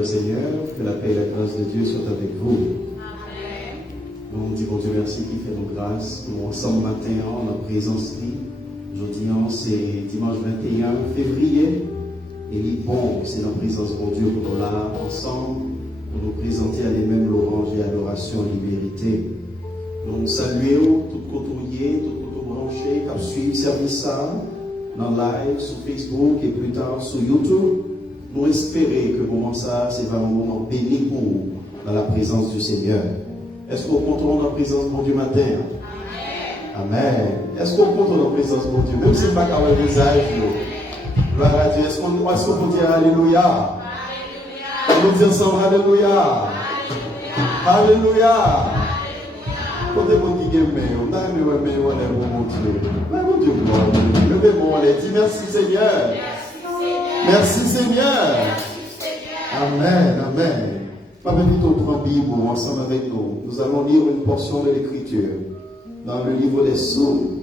Le Seigneur, que la paix et la grâce de Dieu soient avec vous. Amen. Nous disons Dieu merci qui fait nos grâces. Nous ensemble matin en la présence de aujourd'hui, c'est dimanche 21 février. Et il est bon, c'est la présence de Dieu pour nous là ensemble, pour nous présenter à les mêmes louanges et adoration et liberté. Nous saluons tout couturier, tout branché, qui a suivi le service dans live sur Facebook et plus tard sur YouTube. Nous espérons que le moment ça, c'est vraiment un moment béni pour vous, dans la présence du Seigneur. Est-ce qu'on contrôle dans la présence de Dieu matin? Amen. Amen. Est-ce qu'on contrôle dans la présence de Dieu? Même si ce n'est pas qu'à un visage, gloire à Dieu. Est-ce qu'on peut dire Alléluia? Alléluia. On nous dit ensemble Alléluia. Alléluia. Quand on dit on a mis mon Dieu. Mon Dieu, gloire. Levez-moi, on dit merci Seigneur. Merci Seigneur. Amen, amen. Pas venir d'autres Bible ensemble avec nous. Nous allons lire une portion de l'Écriture dans le livre des Psaumes.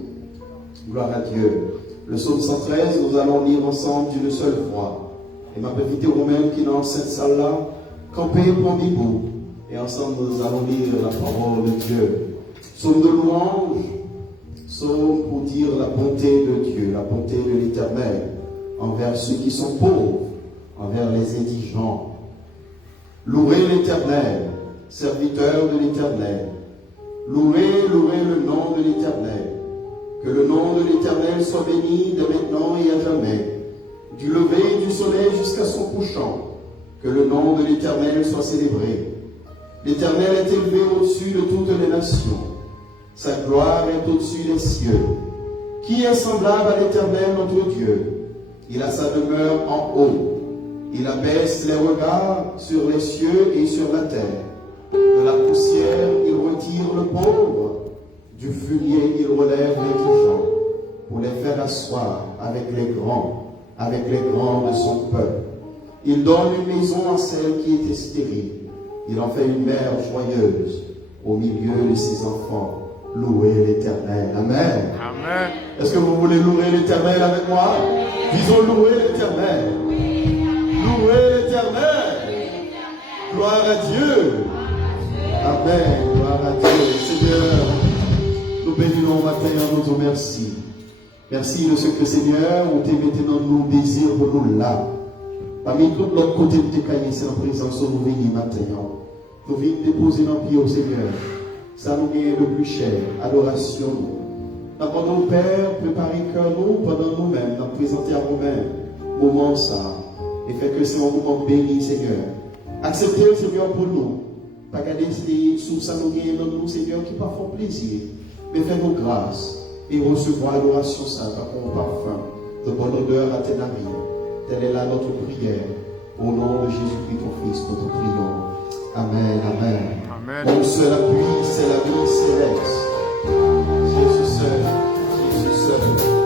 Gloire à Dieu. Le psaume 113, nous allons lire ensemble d'une seule voix. Et ma petite Romaine qui est dans cette salle-là, camper pour Bible. Et ensemble, nous allons lire la parole de Dieu. Psaume de louange, psaume pour dire la bonté de Dieu, la bonté de l'Éternel, envers ceux qui sont pauvres, envers les indigents. Louez l'Éternel, serviteur de l'Éternel. Louez le nom de l'Éternel. Que le nom de l'Éternel soit béni de maintenant et à jamais, du lever du soleil jusqu'à son couchant. Que le nom de l'Éternel soit célébré. L'Éternel est élevé au-dessus de toutes les nations. Sa gloire est au-dessus des cieux. Qui est semblable à l'Éternel notre Dieu? Il a sa demeure en haut. Il abaisse les regards sur les cieux et sur la terre. De la poussière, il retire le pauvre. Du fumier, il relève les indigents pour les faire asseoir avec les grands de son peuple. Il donne une maison à celle qui était stérile. Il en fait une mère joyeuse au milieu de ses enfants. Louez l'Éternel. Amen. Amen. Est-ce que vous voulez louer l'Éternel avec moi? Disons louer l'Éternel. Louer l'Éternel. Gloire à Dieu. Amen. Gloire à Dieu. Seigneur, nous bénissons matin en nous merci. Merci de ce que Seigneur, vous t'es maintenant nos désirs pour nous là. Parmi tout l'autre côté de tes cahiers, c'est la présence où nous venons maintenant. Nous venons déposer dans le pied au Seigneur. Ça nous gagne le plus cher, adoration. D'abord, nos pères, préparer cœur nous pendant nous-mêmes, nous présenter à nous-mêmes, moment ça. Et fait que c'est un moment béni, Seigneur. Acceptez le Seigneur pour nous. Pas garder sous ça nous gagne dans nous, Seigneur, qui pas font plaisir. Mais fais-nous grâce et recevoir l'adoration sainte comme un parfum de bonne odeur à tes narines. Telle est là notre prière. Au nom de Jésus-Christ, ton Fils, notre prions. Amen, amen. Mon seul appui, c'est la vie céleste. Jésus seul, Jésus seul. Amen.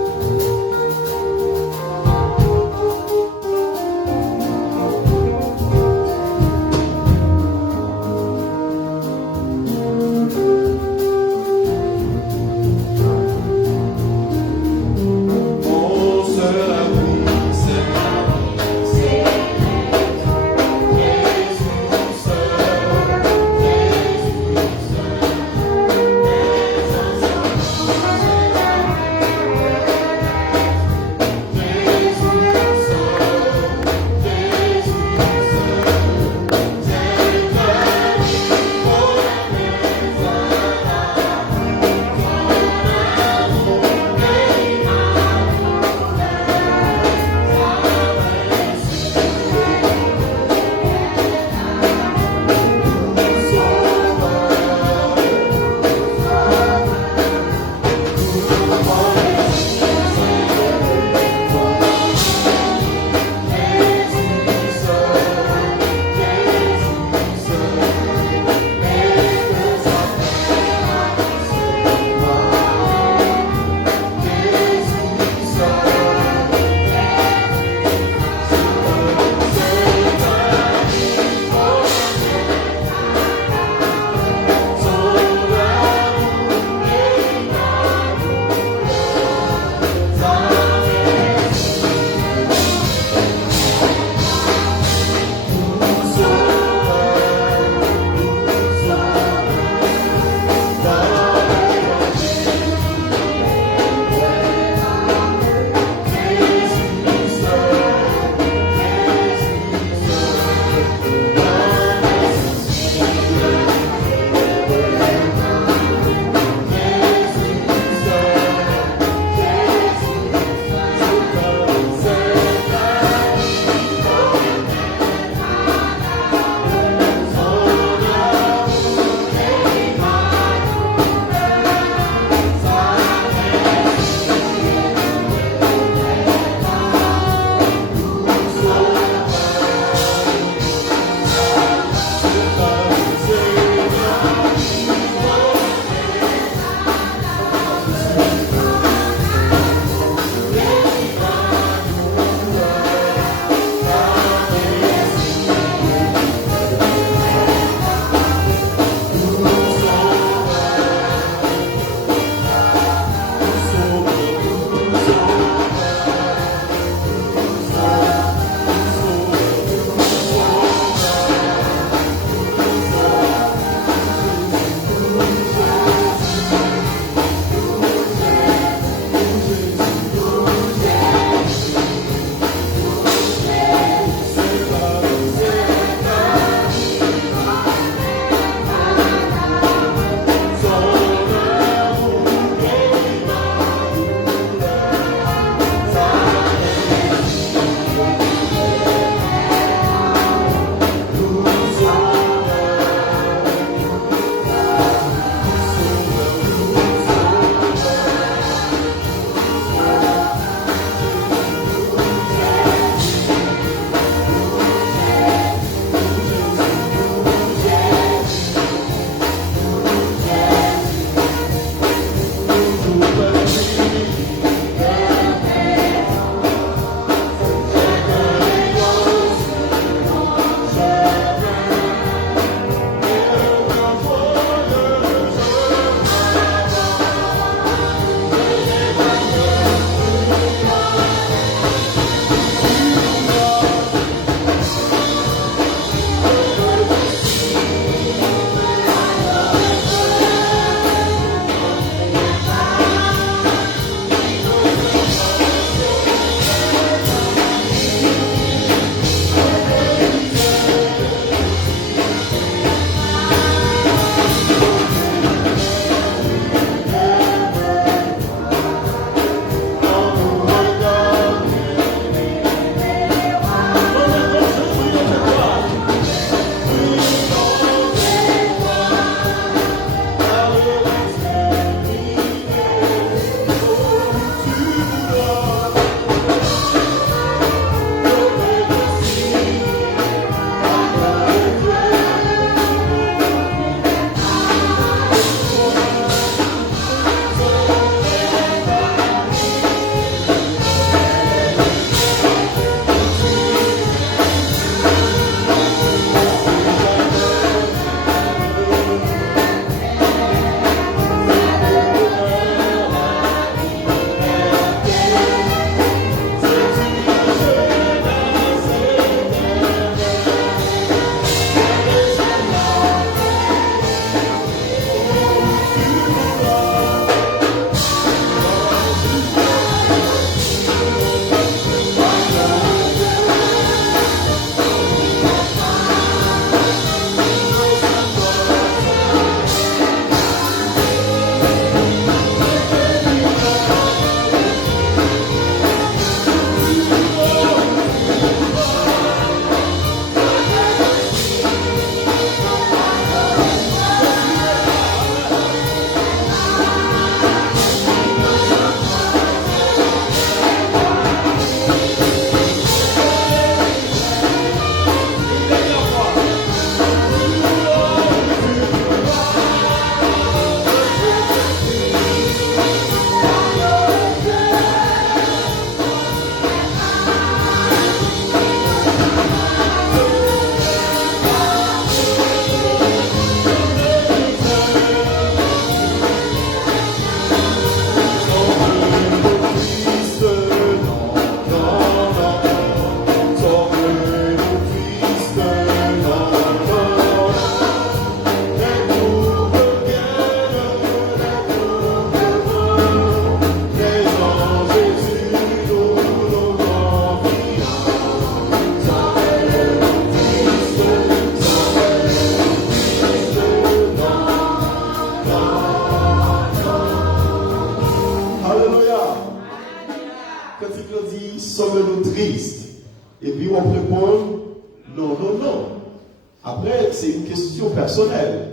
Après, c'est une question personnelle.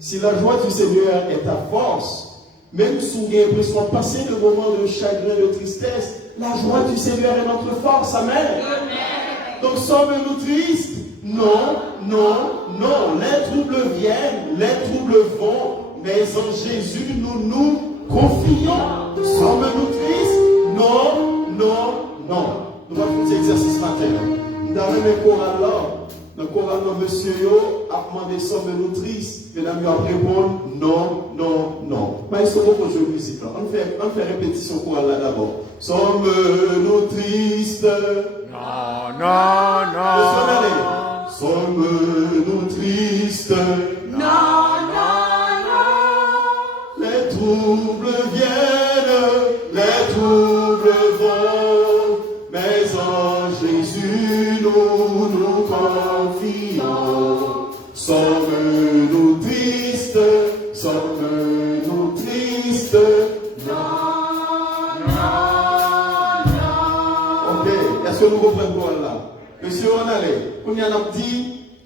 Si la joie du Seigneur est ta force, même si on a l'impression de passer le moment de chagrin, de tristesse, la joie du Seigneur est notre force. Amen. Donc sommes-nous tristes? Non, non, non. Les troubles viennent, les troubles vont, mais en Jésus, nous nous confions. Sommes-nous tristes? Non, non, non. Nous allons faire cet exercice matin. Nous avons un choral là. Le choral de monsieur Yo a demandé sommes-nous tristes? Mesdames, ils répondent non, non, non. Mais ils sont beaucoup de jeux musique là. On fait répétition chorale là d'abord. Sommes-nous tristes? Non, non, non. Sommes-nous tristes? Non, non, non. Les troubles viennent, les troubles vont, mais en Jésus nous nous confions. Sommes-nous tristes? Sommes-nous tristes? Non, non, non. Ok, est-ce que nous comprenons quoi là? Monsieur, on allait. On y en a dit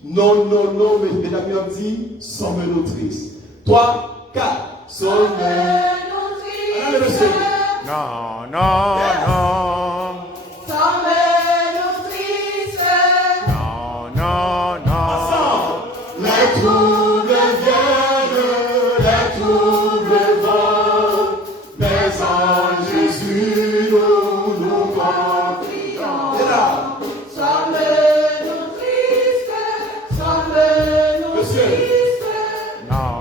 non, non, non, mais mesdames, on a dit sommes-nous tristes. 3, 4. Sommes-nous tristes? Non, non, non. Sommes-nous tristes? Non, non, non. Ensemble. Les troubles viennent, les troubles vont, mais en Jésus nous nous confions. Et là. Sommes-nous tristes? Sommes-nous Monsieur. tristes? Non,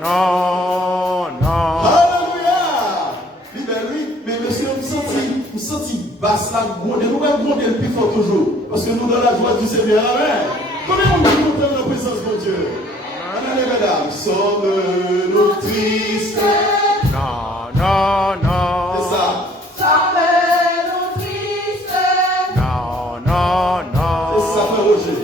non, non. Alléluia! Oui, mais monsieur, me senti basse la gronder. Nous allons gronder le plus fort toujours. Parce que nous dans la joie du Seigneur. Amen. Combien on peut compter dans la présence de Dieu? Allez, mesdames, sommes-nous tristes? Non, non, non. C'est ça. Sommes-nous tristes? Non, non, non. C'est ça, frère Roger.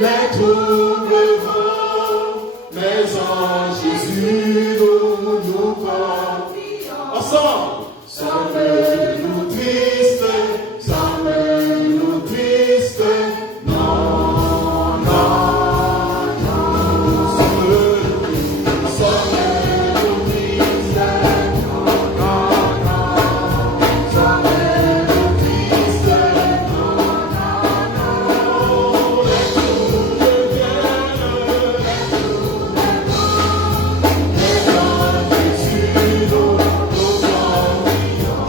Les troubles vont, mais en Jésus nous nous confions. Ensemble. Sommes-nous tristes? Sommes-nous tristes? Non, non, non. Sommes-nous tristes? Non, non. Sommes-nous tristes? Non, non. Les troubles viennent, mais en Jésus nous nous confions.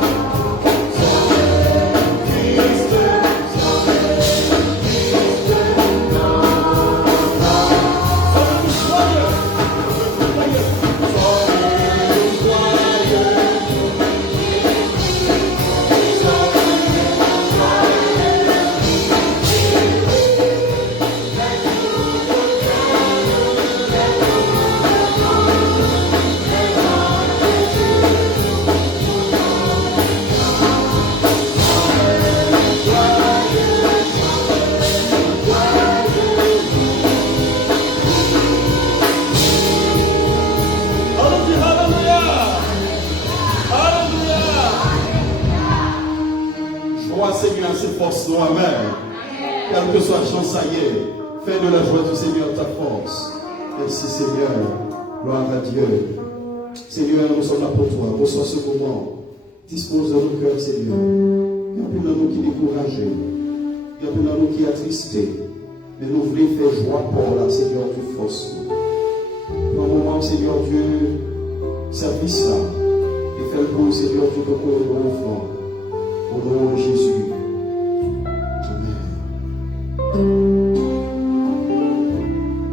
Seigneur, c'est force nous, amen. Quelle que soit la chance, ça y est. Fais de la joie du Seigneur ta force. Merci Seigneur. Gloire à Dieu. Seigneur, nous sommes là pour toi. Reçois ce moment. Dispose de nos cœurs, Seigneur. Il y a plus de nous qui découragés. Il y a plus de nous qui attristés. Mais nous voulons faire joie pour la Seigneur, tu force. Dans un moment, Seigneur Dieu, service là. Et fais le bon, Seigneur, tu peux pour nos enfants. Au nom de Jésus. Amen.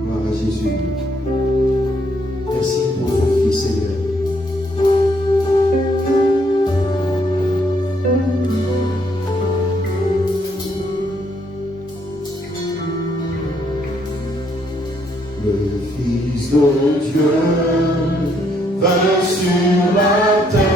Gloire à Jésus. Merci pour ton Fils, Seigneur. Le Fils de Dieu vint sur la terre.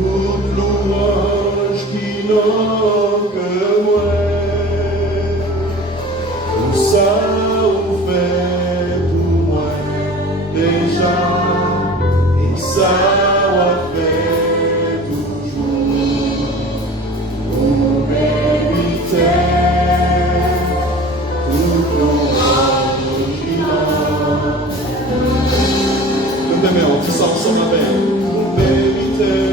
toute louange qui n'ont que moi. Tout ça vous fait pour moi déjà, et ça va faire toujours. Vous méritez toute louange qui n'ont. Nous on dit ça ensemble avec vous méritez.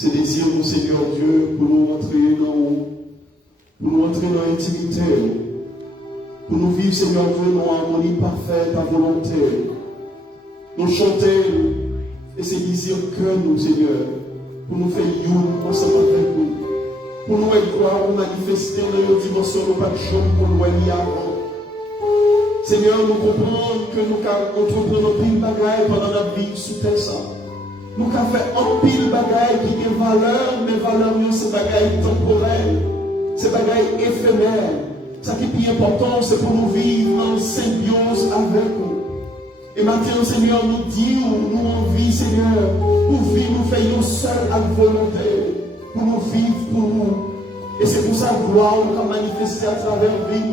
C'est désir, mon Seigneur Dieu, pour nous entrer dans l'intimité, pour nous vivre, Seigneur Dieu, dans l'harmonie parfaite, ta volonté. Nous chanter, et c'est désir que nous, Seigneur, pour nous faire une ensemble avec nous. Pour nous être gloire, nous manifester dans nos dimensions, nous pas de choses pour nous aller avant. Seigneur, nous comprenons que nous entreprenons pile bagaille pendant notre vie sous terre. Nous avons fait un pile bagaille qui a valeur, mais valeur, c'est bagaille temporelle, c'est bagaille éphémère. Ce qui est plus important, c'est pour nous vivre en symbiose avec vous. Et maintenant, Seigneur, nous disons, nous envie, Seigneur, pour vivre, nous faisons seul à volonté, pour nous vivre pour nous. Et c'est pour ça que gloire nous a manifesté à travers vie,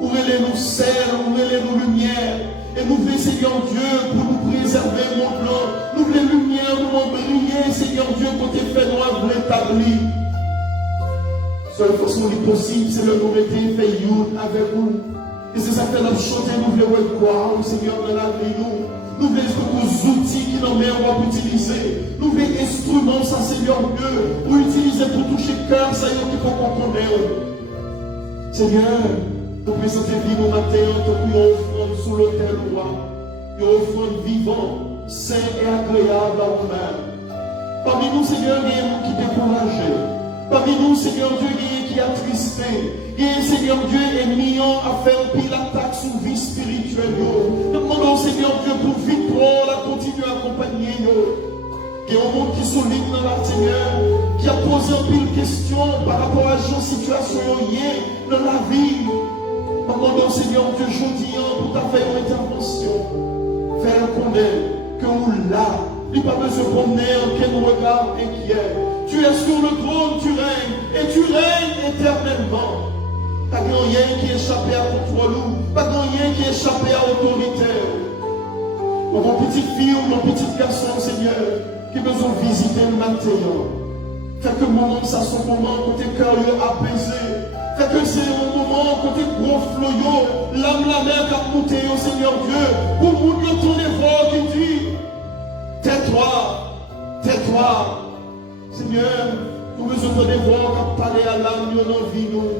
nous nous sel, nous nous lumière. Et nous voulons, Seigneur Dieu, pour nous préserver mon plan. Nous voulons lumière, nous voulons briller, Seigneur Dieu, côté fait noir, vous l'établir. Seule façon possible, c'est de nous mettre fait youn avec vous. Et c'est ça que nous chanter, nous voulons croire au Seigneur dans la vie, nous voulons que nos outils qui nous mettent à utiliser. Nous voulons instruments, ça, Seigneur Dieu, pour utiliser pour toucher le cœur, ça y est, qu'il faut qu'on connaisse. Seigneur, nous présentons vie au matin en tant qu'une offrande sous l'autel roi, une offrande vivante, sainte et agréable à nous-mêmes. Parmi nous, Seigneur, il y a un qui est découragé. Parmi nous, Seigneur Dieu, il y a un qui est attristé. Il y a un Seigneur Dieu ennemi à faire pile attaque sur la vie spirituelle. Nous demandons, Seigneur Dieu, pour victoire, la continuer à accompagner nous. Il y a un monde qui souligne dans la Seigneur, qui a posé un pile de questions par rapport à la situation dans la vie. Demandons, Seigneur Dieu, aujourd'hui, pour ta faire une intervention. Faire connaître que nous là, il n'y a pas besoin de promener aucun regard inquiet. Tu es sur le trône, tu règnes, et tu règnes éternellement. Pas de rien qui est échappé à contrôle, pas de rien qui est échappé à l'autorité. Pour mon petite fille ou mon petit garçon, Seigneur, qui a besoin de visiter le matin. Fait que le moment, ça son moment, quand tes cœurs apaisé. Fait que c'est un moment, quand tes gros floyaux, l'âme la mer qui a monté au Seigneur Dieu, pour vous dire ton effort qui dit, tais-toi, tais-toi. Seigneur, nous besoin de voir qu'à parler à l'âme, nous en vie, nous.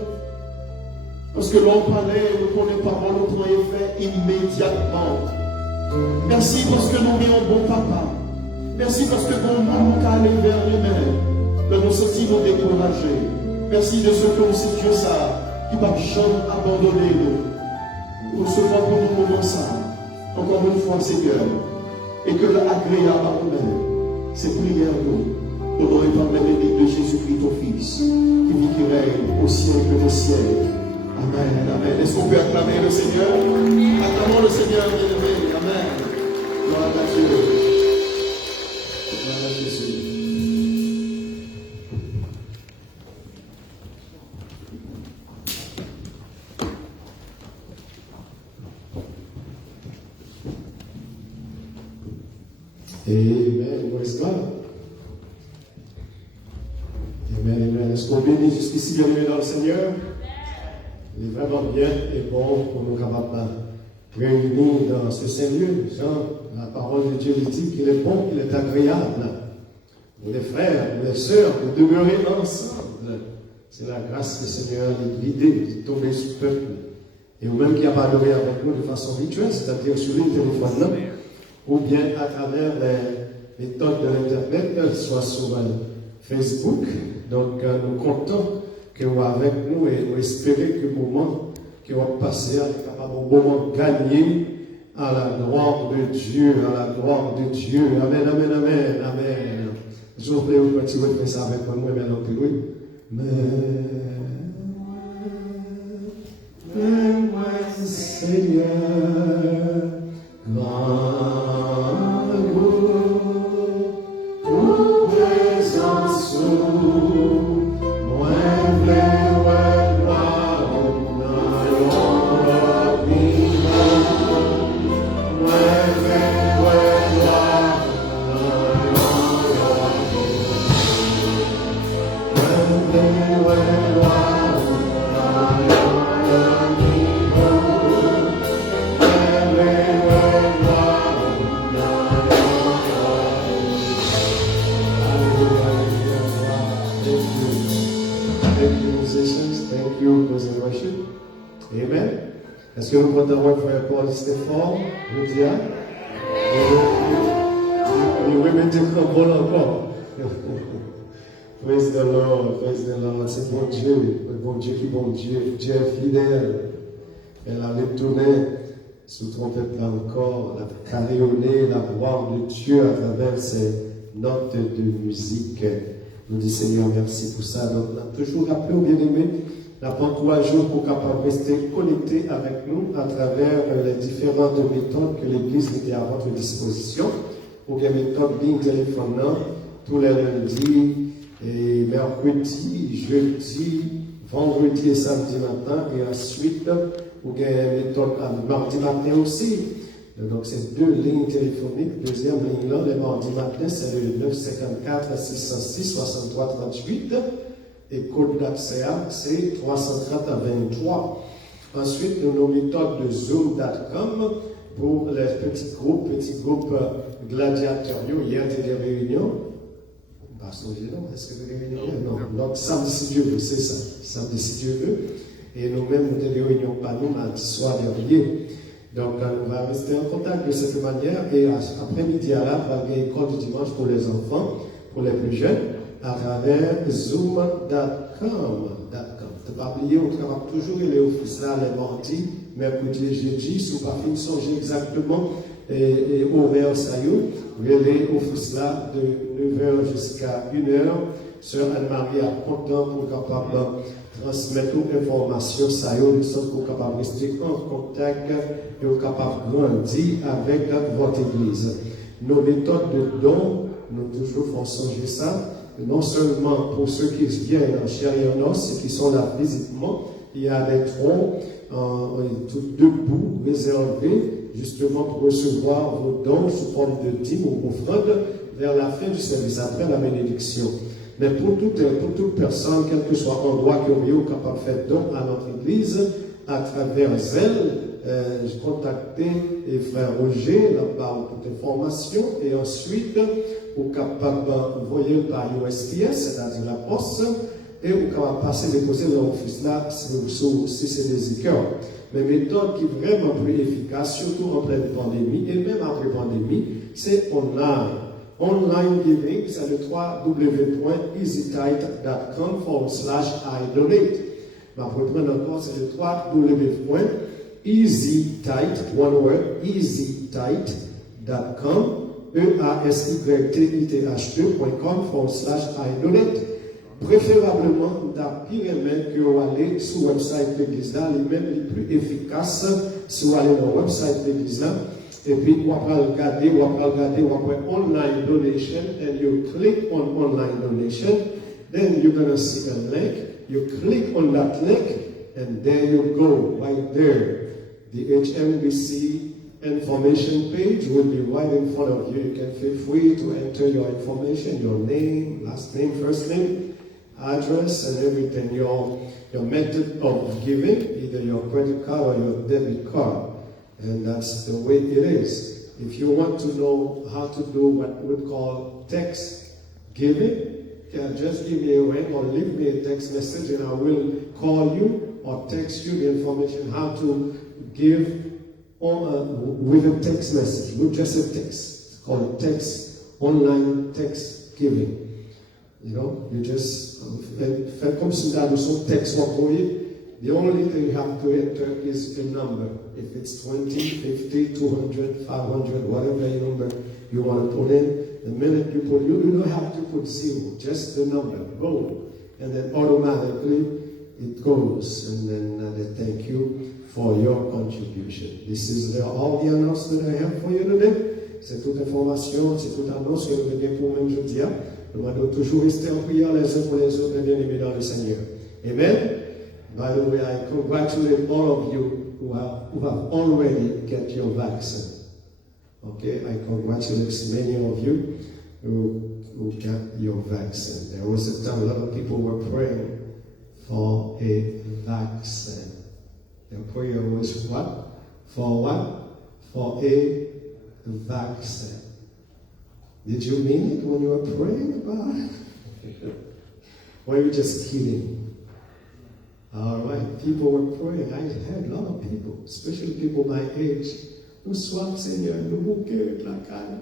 Parce que l'on parlait, nous connaissons parole, nous prenons effet immédiatement. Merci parce que nous sommes un bon papa. Merci parce que nous nous allé vers nous-mêmes, de nous sentir nous découragés. Merci de ce que nous situons ça, qui ne va jamais abandonner nous. Nous recevons pour nous moment ça, encore une fois, Seigneur, et que l'agréable à nous-mêmes, c'est prière nous. Au nom et par la bénédiction de Jésus-Christ, ton Fils, qui vit, qui règne au siècle des siècles. Amen, amen. Est-ce qu'on peut acclamer le Seigneur? Acclamons le Seigneur, bien-aimé. Amen. Gloire à Dieu. Gloire à Jésus. Amen. Praise God. Amen, amen. Est-ce qu'on bénit jusqu'ici, bien-aimé dans le Seigneur? Il est vraiment bien et bon pour nous capables de réunir dans ce Seigneur. La parole de Dieu dit qu'il est bon, qu'il est agréable pour les frères, pour les sœurs, de demeurer ensemble. C'est la grâce du Seigneur de guider, de tomber sur le peuple. Et vous-même qui avez adoré avec nous de façon rituelle, c'est-à-dire sur le téléphone, ou bien à travers les méthodes de l'Internet, soit sur Facebook. Donc, nous comptons que vous avec nous et nous espérons que le moment qui va passer est capable de moment gagner à la gloire de Dieu, à la gloire de Dieu. Amen, amen, amen, amen. Je vous prie, vous pouvez faire ça avec moi, bien entendu. Mais moi, Seigneur, Est-ce que nous comptons voir frère Paul Stéphane? Je dis, hein? Il remet du crampon encore. Praise the Lord, praise the Lord. C'est bon Dieu, le bon Dieu qui est bon Dieu. Dieu est fidèle. Elle avait tourné sous trompette là encore, elle a carillonné la gloire de Dieu à travers ses notes de musique. Nous dit Seigneur, merci pour ça. Donc, on a toujours rappelé aux bien-aimés, la pendant 3 jours pour capable rester connecté avec nous à travers les différentes méthodes que l'Église mettait à votre disposition. Pour les méthodes ligne téléphone, tous les lundis, et mercredi, jeudi, vendredi et samedi matin, et ensuite, vous avez une méthode mardi matin aussi. Donc, c'est 2 lignes téléphoniques. Deuxième ligne là, le mardi matin, c'est le 954 606 63 38. Et code d'accès, c'est 330 à 23. Ensuite, nos méthodes de Zoom.com pour les petits groupes gladiateurs. Hier, il y a des réunions. Est-ce que vous avez des réunions? Non. Donc, samedi, si Dieu veut, c'est ça. Samedi, si Dieu veut. Et nous-mêmes, nous avons des réunions par nous, mardi soir dernier. Donc, on va rester en contact de cette manière. Et après-midi, on va avoir une école du dimanche pour les enfants, pour les plus jeunes, à travers zoom.com. Ne pas oublier, on travaille toujours les offices là, les mardis, mercredi et jeudi. Si vous ne pouvez pas changer exactement et horaire ça y est, les offices là de 9h jusqu'à 1h. Sœur Anne-Marie a content pour capable transmettre toute information ça y est, de sorte pour capable rester en contact et pour capable grandir avec votre église. Nos méthodes de dons, nous toujours faisons changer ça. Non seulement pour ceux qui viennent en chair et en os et qui sont là physiquement, il y a des troncs tout debout, réservés, justement pour recevoir vos dons sous forme de dîmes ou offrandes vers la fin du service, après la bénédiction. Mais pour toute personne, quel que soit l'endroit que vous êtes capable de faire don à notre église, à travers elle, j'ai contacté les frères Roger, là-bas pour toute information, et ensuite, vous capable d'envoyer par USPS, c'est-à-dire la poste, et vous capable passer déposer dans l'office là, si c'est des écoles. Mais méthode qui est vraiment plus efficace, surtout en pleine pandémie, et même après pandémie, c'est online. Online giving, c'est le www.easytithe.com/idonate. Ma reprendre encore, c'est le www.easytithe, one word, easytithe.com, easytithe.com/idonate. Préférablement, d'appuyer que vous allez sur le website de l'église là, les mêmes les plus efficaces, si vous allez dans le website de l'église là, et puis vous allez regarder, online donation, and you click on online donation, then you're going to see a link, you click on that link, and there you go, right there. The HMBC information page will be right in front of you. You can feel free to enter your information, your name, last name, first name, address, and everything, your method of giving, either your credit card or your debit card. And that's the way it is. If you want to know how to do what we call text giving, just give me a ring or leave me a text message and I will call you or text you the information how to give with a text message, not just a text. It's called text, online text giving. You know, you just fais comme si dans son texte envoyé. The only thing you have to enter is a number. If it's 20, 50, 200, 500, whatever number you want to put in, the minute you put, you don't have to put zero, just the number, boom. And then automatically it goes. And then they thank you for your contribution. This is all the announcement I have for you today. C'est toute information, c'est toute annonce que nous avons pour même jeudi. Nous devons toujours rester en prière les uns pour les autres, bien-aimés dans le Seigneur. Amen. By the way, I congratulate all of you who have already get your vaccine. Okay, I congratulate many of you who got your vaccine. There was a time a lot of people were praying for a vaccine. The prayer was what? For what? For a vaccine. Did you mean it when you were praying about it? Or were you just kidding? All right, people were praying. I had a lot of people, especially people my age. Nous sommes Seigneur, nous bouquons la canne,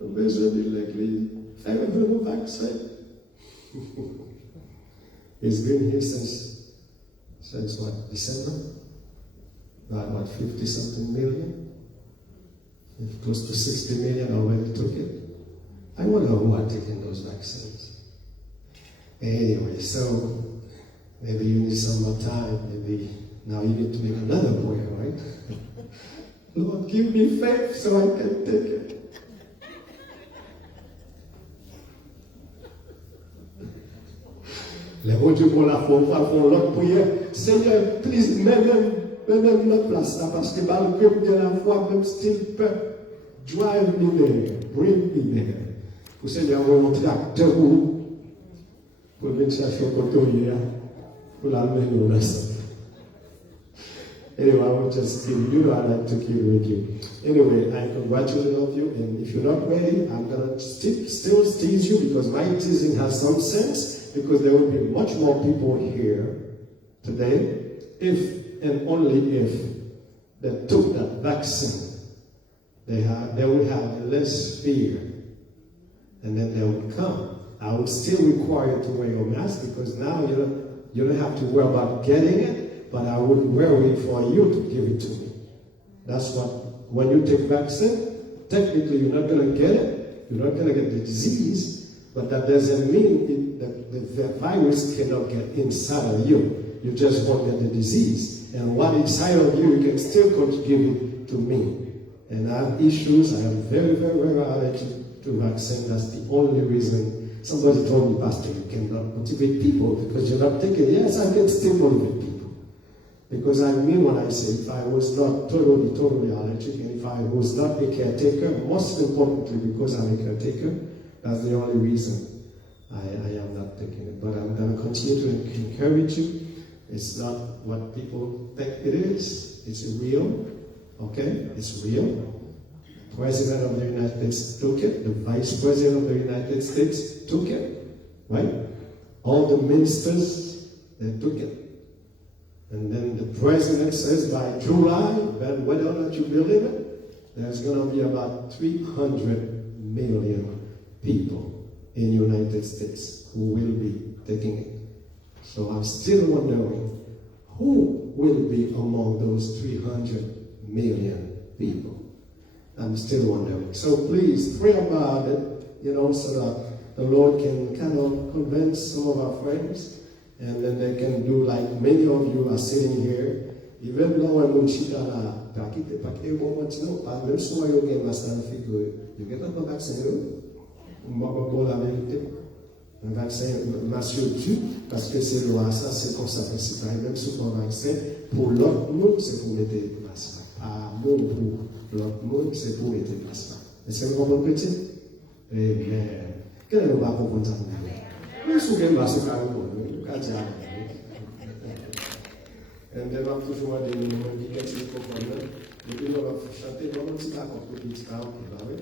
nous besoin de l'église. Fais-le nos vaccins. He's been here since what, December? About what, 50 something million? Close to 60 million already took it. I wonder who are taking those vaccines. Anyway, so maybe you need some more time. Maybe now you need to make another prayer, right? Lord, give me faith so I can take it. Les bons Dieu pour la foi, pour l'autre prière. Seigneur, please, même notre place là, parce que malgré bien la foi, même still peut drive me there, bring me there. Pour Seigneur, on va tracteur pour venir chercher au côté pour l'amener là. Anyway, I will just give you, I'd like to keep with you. Anyway, I congratulate all of you, and if you're not ready, I'm going to still tease you because my teasing has some sense, because there will be much more people here today if and only if they took that vaccine. They will have less fear, and then they will come. I will still require you to wear your mask because now you don't have to worry about getting it, but I would wear it for you to give it to me. That's what, when you take vaccine, technically you're not going to get it, you're not going to get the disease, but that doesn't mean that the virus cannot get inside of you. You just won't get the disease. And what inside of you, you can still give it to me. And I have issues, I am very, very, very allergic to vaccine. That's the only reason. Somebody told me, Pastor, you cannot motivate people because you're not taking it. Yes, I can still motivate people. Because I mean what I say, if I was not totally allergic, and if I was not a caretaker, most importantly because I'm a caretaker, that's the only reason I am not taking it. But I'm going to continue to encourage you. It's not what people think it is. It's real. Okay? It's real. The President of the United States took it. The Vice President of the United States took it. Right? All the ministers, they took it. And then the President says by July, whether or not you believe it, there's going to be about 300 million people in the United States who will be taking it. So I'm still wondering who will be among those 300 million people. I'm still wondering. So please pray about it, so that the Lord can kind of convince some of our friends, and then they can do like many of you are sitting here. Even though I'm going un vaccin m'assure-tu, parce que c'est loi, ça, c'est comme ça, c'est pas même sous un vaccin, pour l'autre monde, c'est pour mettre des masques. Pas pour l'autre monde, c'est pour mettre des masques. Est-ce que vous comprenez, petit? Eh bien, quel est le bas pour comprendre ça? Mais sous quel bas, c'est pas le bon, vous pouvez dire. Et then, I'm toujours des moments qui quittent le comprendre. Et puis, on va chanter, on va petit pas contre petit pas, on va voir.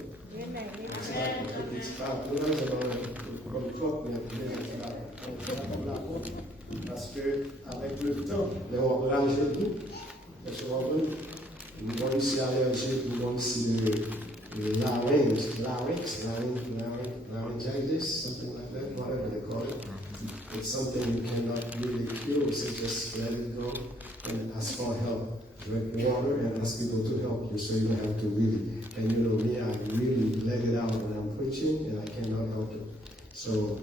Parce que avec le temps, les organes et tout, nous avons ici allergique, nous avons ici le larynx, laryngitis, something like that, whatever they call it. It's something you cannot really cure, so just let it go and ask for help. Drink water and ask people to help you so you don't have to really. And you know me, I really let it out when I'm preaching and I cannot help it. So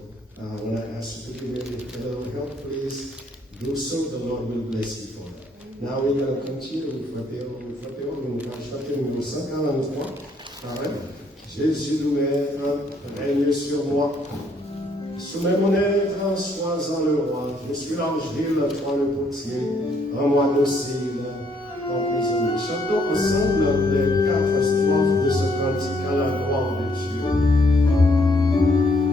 when I ask you to give me a little help, please do so. The Lord will bless you for that. Now we're going to continue with Fratello. Nous allons chanter le numéro 143. Alright. Jésus nous maître, règne sur moi. Soumets mon être, sois-en le roi. Je suis l'argile, toi le potier. Rends-moi docile. Chantons ensemble les 4 strophes de ce cantique à la gloire de Dieu. Jésus nous mène.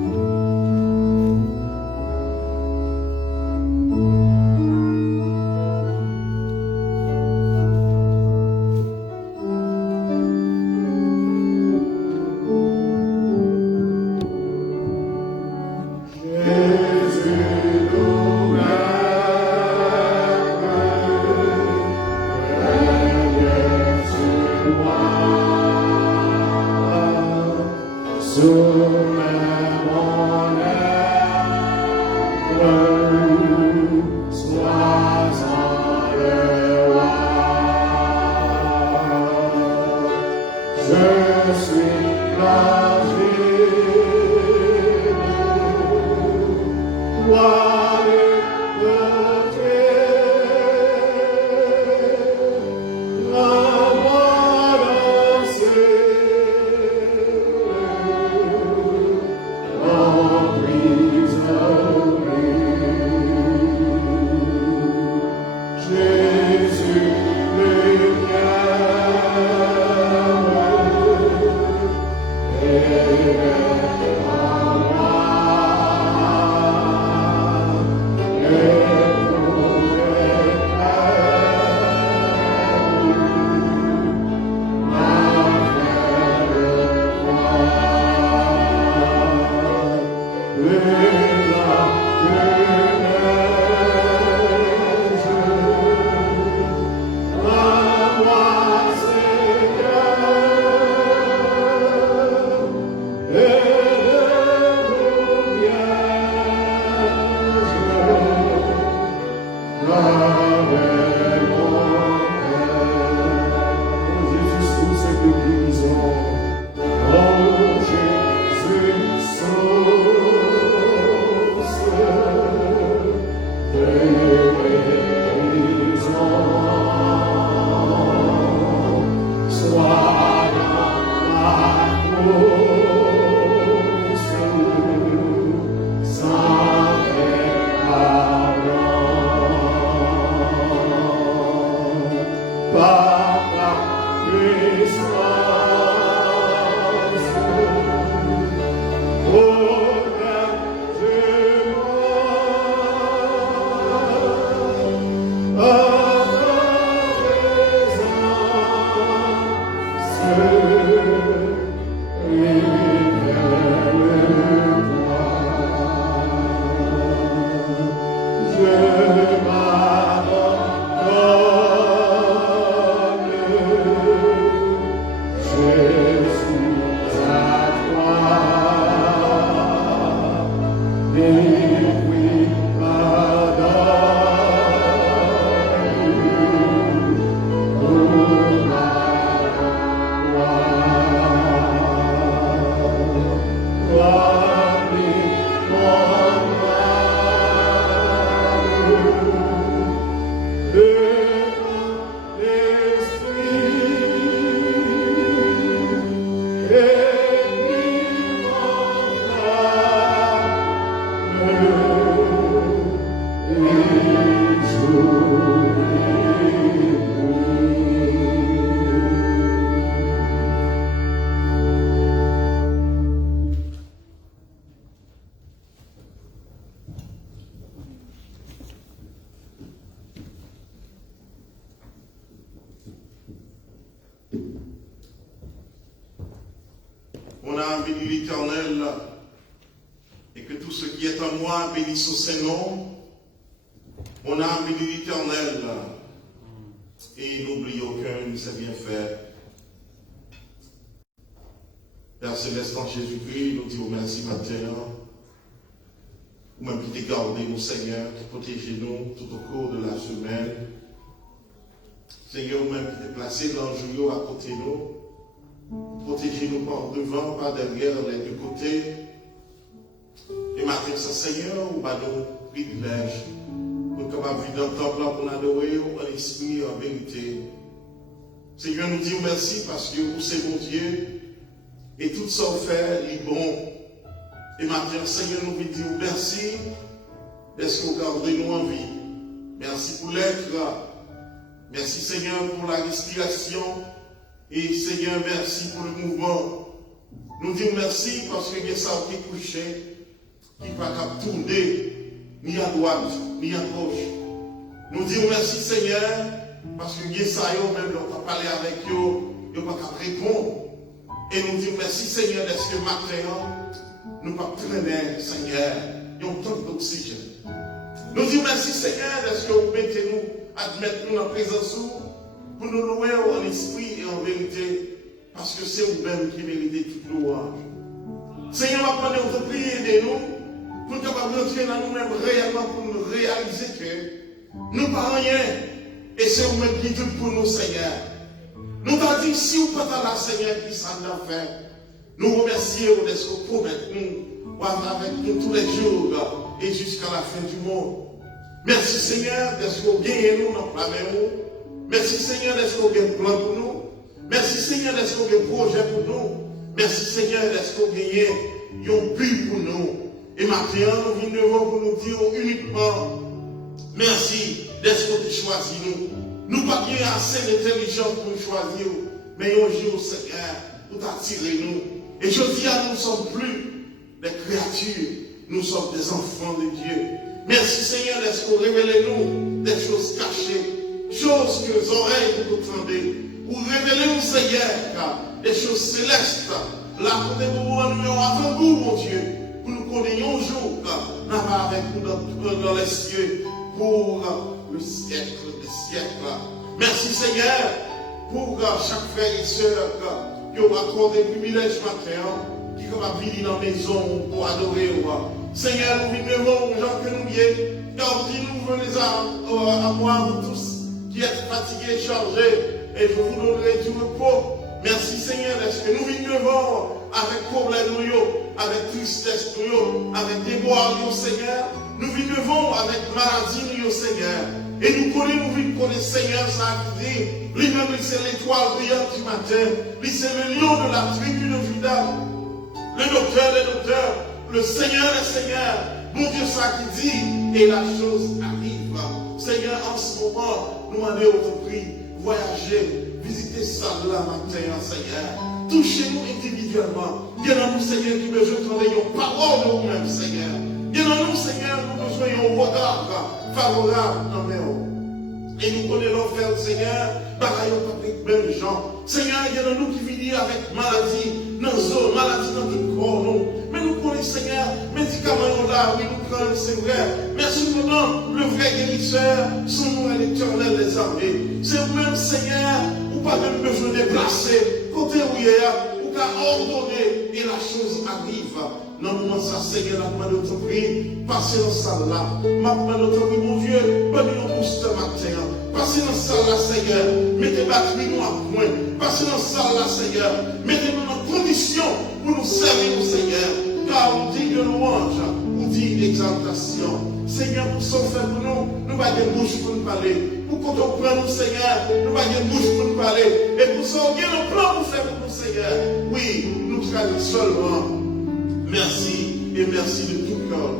On a béni l'Éternel, et que tout ce qui est en moi bénisse au Saint-Nom. On a béni l'Éternel, et n'oublie aucun de ses bienfaits. Père Céleste en Jésus-Christ, nous disons merci matin. Vous-même qui t'es gardé, nous Seigneur, qui protégez-nous tout au cours de la semaine. Seigneur, vous-même qui t'es placé dans le joyau à côté de nous. Protégez-nous par devant, par derrière, les deux côtés. Et maintenant, Seigneur, nous avons privilège. Nous sommes capables de vivre dans le temple pour adorer en esprit et en vérité. Seigneur, nous disons merci parce que vous, c'est mon Dieu. Et tout ça fait est bon. Et maintenant, Seigneur, nous vous disons merci parce que vous gardez nous en vie. Merci pour l'être. Merci, Seigneur, pour la respiration. Et Seigneur, merci pour le mouvement. Nous disons merci parce que il y a ça qui est couché, qui ne va pas tourner ni à droite, ni à gauche. Nous disons merci, Seigneur, parce que il y a ça, même on va parler avec eux, ils ne vont pas répondre. Et nous disons merci, Seigneur, parce que maintenant, nous ne pouvons pas traîner, Seigneur, ils ont tant d'oxygène. Nous disons merci, Seigneur, parce que vous mettez-nous, admettez-nous en présence pour nous louer en esprit et en vérité, parce que c'est vous-même qui méritez toute louange. Seigneur, on va prendre notre prière de nous, pour nous capables d'entrer dans nous-mêmes réellement, pour nous réaliser que nous pas rien, et c'est vous-même qui tout pour nous, Seigneur. Nous t'avons dit, si vous pas là, Seigneur, qui s'en a fait, nous remercions de ce que vous promettez nous, avec nous tous les jours et jusqu'à la fin du monde. Merci, Seigneur, de ce que vous gagnez nous dans la main. Merci, Seigneur, de ce que vous avez un plan pour nous. Merci, Seigneur, de ce que vous avez un projet pour nous. Merci, Seigneur, de ce que vous avez un but pour nous. Et maintenant, nous venons pour nous dire uniquement merci de ce que vous choisissez nous. Nous pas bien assez d'intelligence pour nous choisir, mais un jour, Seigneur, pour t'attirer nous. Et je dis à nous ne sommes plus des créatures, nous sommes des enfants de Dieu. Merci, Seigneur, de ce que vous révélez nous des choses cachées, choses que les oreilles vous entendez. Vous révélez nous, Seigneur, des choses célestes. Là, pour nous avant vous, mon Dieu, pour nous connaître un jour, là avec nous dans les cieux, pour le siècle des siècles. Merci, Seigneur, pour chaque frère et soeur qui ont accordé le privilège matin, qui va venir dans la maison pour adorer. Seigneur, nous venons aux gens que nous sommes, car nous venez à moi, vous tous, qui êtes fatigués, chargés, et je vous donnerai du repos. Merci, Seigneur, est-ce que nous venons avec problème, avec tristesse, avec déboire, Seigneur. Nous venons avec maladie, Seigneur. Et nous connaissons, Seigneur, ça a dit, lui-même, c'est l'étoile brillante du matin, lui, c'est le lion de la tribu de Juda, le docteur, le Seigneur, mon Dieu, ça qui dit, et la chose arrive. Seigneur, en ce moment, nous allons au prix, voyager, visiter ça là matin, Seigneur. Touchez-nous individuellement. Bien à nous, Seigneur, qui besoin de une parole de nous-mêmes, Seigneur. Bien à nous, Seigneur, nous besoin d'un regard favorable dans mes hauts. Et nous connaissons l'enfer, Seigneur, pareil avec même gens. Seigneur, il y a nous qui vivent avec maladie, dans zone, maladie dans tout corps, non. Mais nous connaissons, Seigneur, médicaments là, oui, nous prenons, c'est vrai. Mais cependant, le vrai guérisseur, son nom est l'Éternel des armées. C'est vous-même, Seigneur, ou pas même besoin de déplacer, côté où il y a, ou qu'à ordonner, et la chose arrive. Dans le moment ça, Seigneur, la main de ton prix, passez dans ça là. Ma main de ton prix, mon Dieu, bonne-nous ce matin. Passez dans ça là, Seigneur. Mettez batterie nous à point. Passez dans ça là, Seigneur. Mettez-nous en condition pour nous servir, Seigneur. Car on dit de louange, on dit d'exaltation. Seigneur, pour ce faire pour nous, nous pas de bouche pour nous parler. Pour qu'on comprenne nous, Seigneur, nous pas de bouche pour nous parler. Et pour ça, on a un plan pour faire pour nous, Seigneur. Oui, nous traduisons seulement. Merci et merci de tout cœur.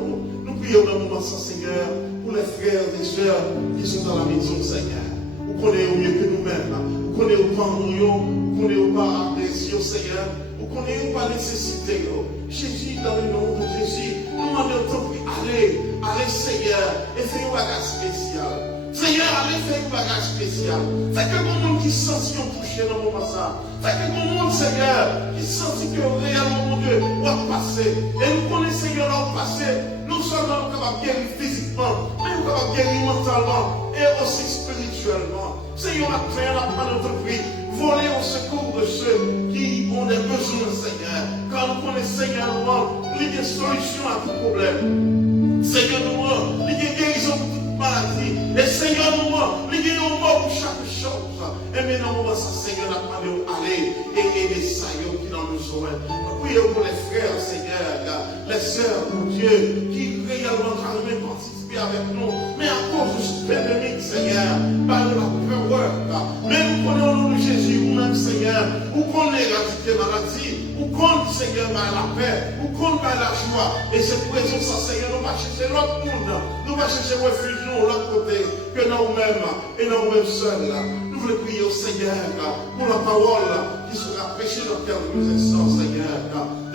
Nous prions dans le moment ça, Seigneur, pour les frères et sœurs qui sont dans la maison, Seigneur. Vous connaissez mieux que nous-mêmes. Vous connaissez pas nous, vous connaissez pas agression, Seigneur. Vous connaissez pas nécessité. Jésus, dans le nom de Jésus, nous demandons allez, Seigneur, et faites un bagage spécial. Seigneur, allez faire un bagage spécial. Fait que mon monde qui sentit qu'on touché dans le moment ça. Fait que mon monde, Seigneur, qui sentit que réellement, mon Dieu, on va passer. Et nous connaissons, Seigneur, on va passer. Non seulement nous sommes guérir physiquement, mais nous sommes guérir mentalement et aussi spirituellement. Seigneur, à travers la main de notre prix, voler au secours de ceux qui ont des besoins, Seigneur. Car nous connaissons, Seigneur, il y a une solution à tout problème. Seigneur, nous, il y a une guérison pour toute maladie. Et Seigneur, nous, il y a un mot pour chaque chose. Et maintenant, nous, ça, Seigneur, nous demandons aller et aider ça, qui dans le besoin. Nous prions pour les frères, Seigneur, les sœurs, mon Dieu, qui réellement arrivent à participer avec nous. Mais à cause de cette pandémie, Seigneur, par la peur, mais nous prenons le nom de Jésus, nous-mêmes, Seigneur, où qu'on éradiquer maladie, où qu'on, Seigneur, par la paix, où qu'on par la joie. Et cette présence, ça, Seigneur, nous va chercher l'autre monde, nous va chercher refuge, nous, l'autre côté, que nous-mêmes, et nous-mêmes seuls. Nous voulons prier au Seigneur pour la parole qui sera prêchée dans le cœur de nos instants, Seigneur.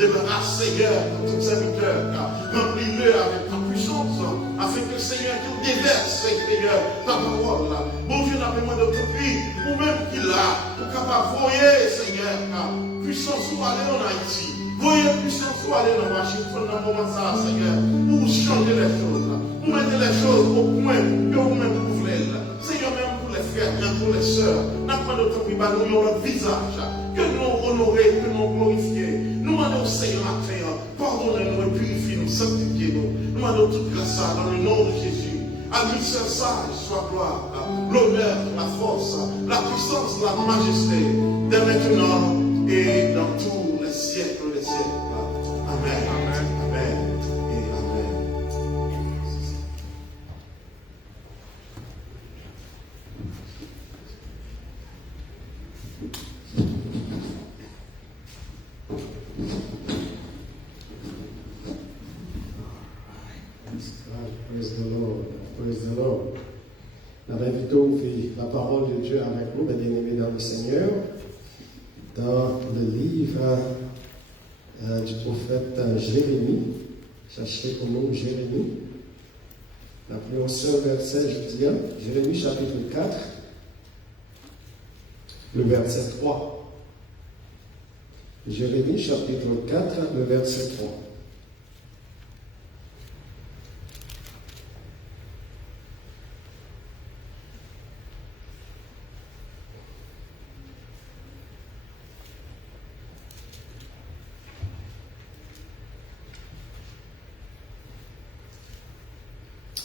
Débarrasse, Seigneur, de tous serviteurs, remplis-le avec ta puissance, afin que, Seigneur, tu déverses, Seigneur, ta parole. Bon Dieu, n'a pas besoin de te prier, ou même qu'il a, pour capable voyer, Seigneur, puissance ou aller en Haïti. Voyez puissance ou aller dans Washington dans le moment ça, Seigneur, pour changer les choses, pour mettre les choses au point que vous-même vous voulez. Seigneur, même pour les frères, même pour les sœurs, n'a pas de temps, nous avons notre visage, que nous honorer, que nous glorifier. Nous demandons au Seigneur à faire, pardonnez-nous et purifiez-nous, sanctifiez-nous. Nous demandons toute grâce dans le nom de Jésus. À lui seul ça, soit gloire, l'honneur, la force, la puissance, la majesté, dès maintenant et dans tous les siècles des siècles. Amen. Amen. Amen. Et amen. Praise the Lord. Praise the Lord. Nous invitons la parole de Dieu avec nous, bien-aimés dans le Seigneur, dans le livre du prophète Jérémie. Cherchez pour nous Jérémie. Nous appelons ce verset, je dis, Jérémie chapitre 4, le verset 3. Jérémie chapitre 4, le verset 3.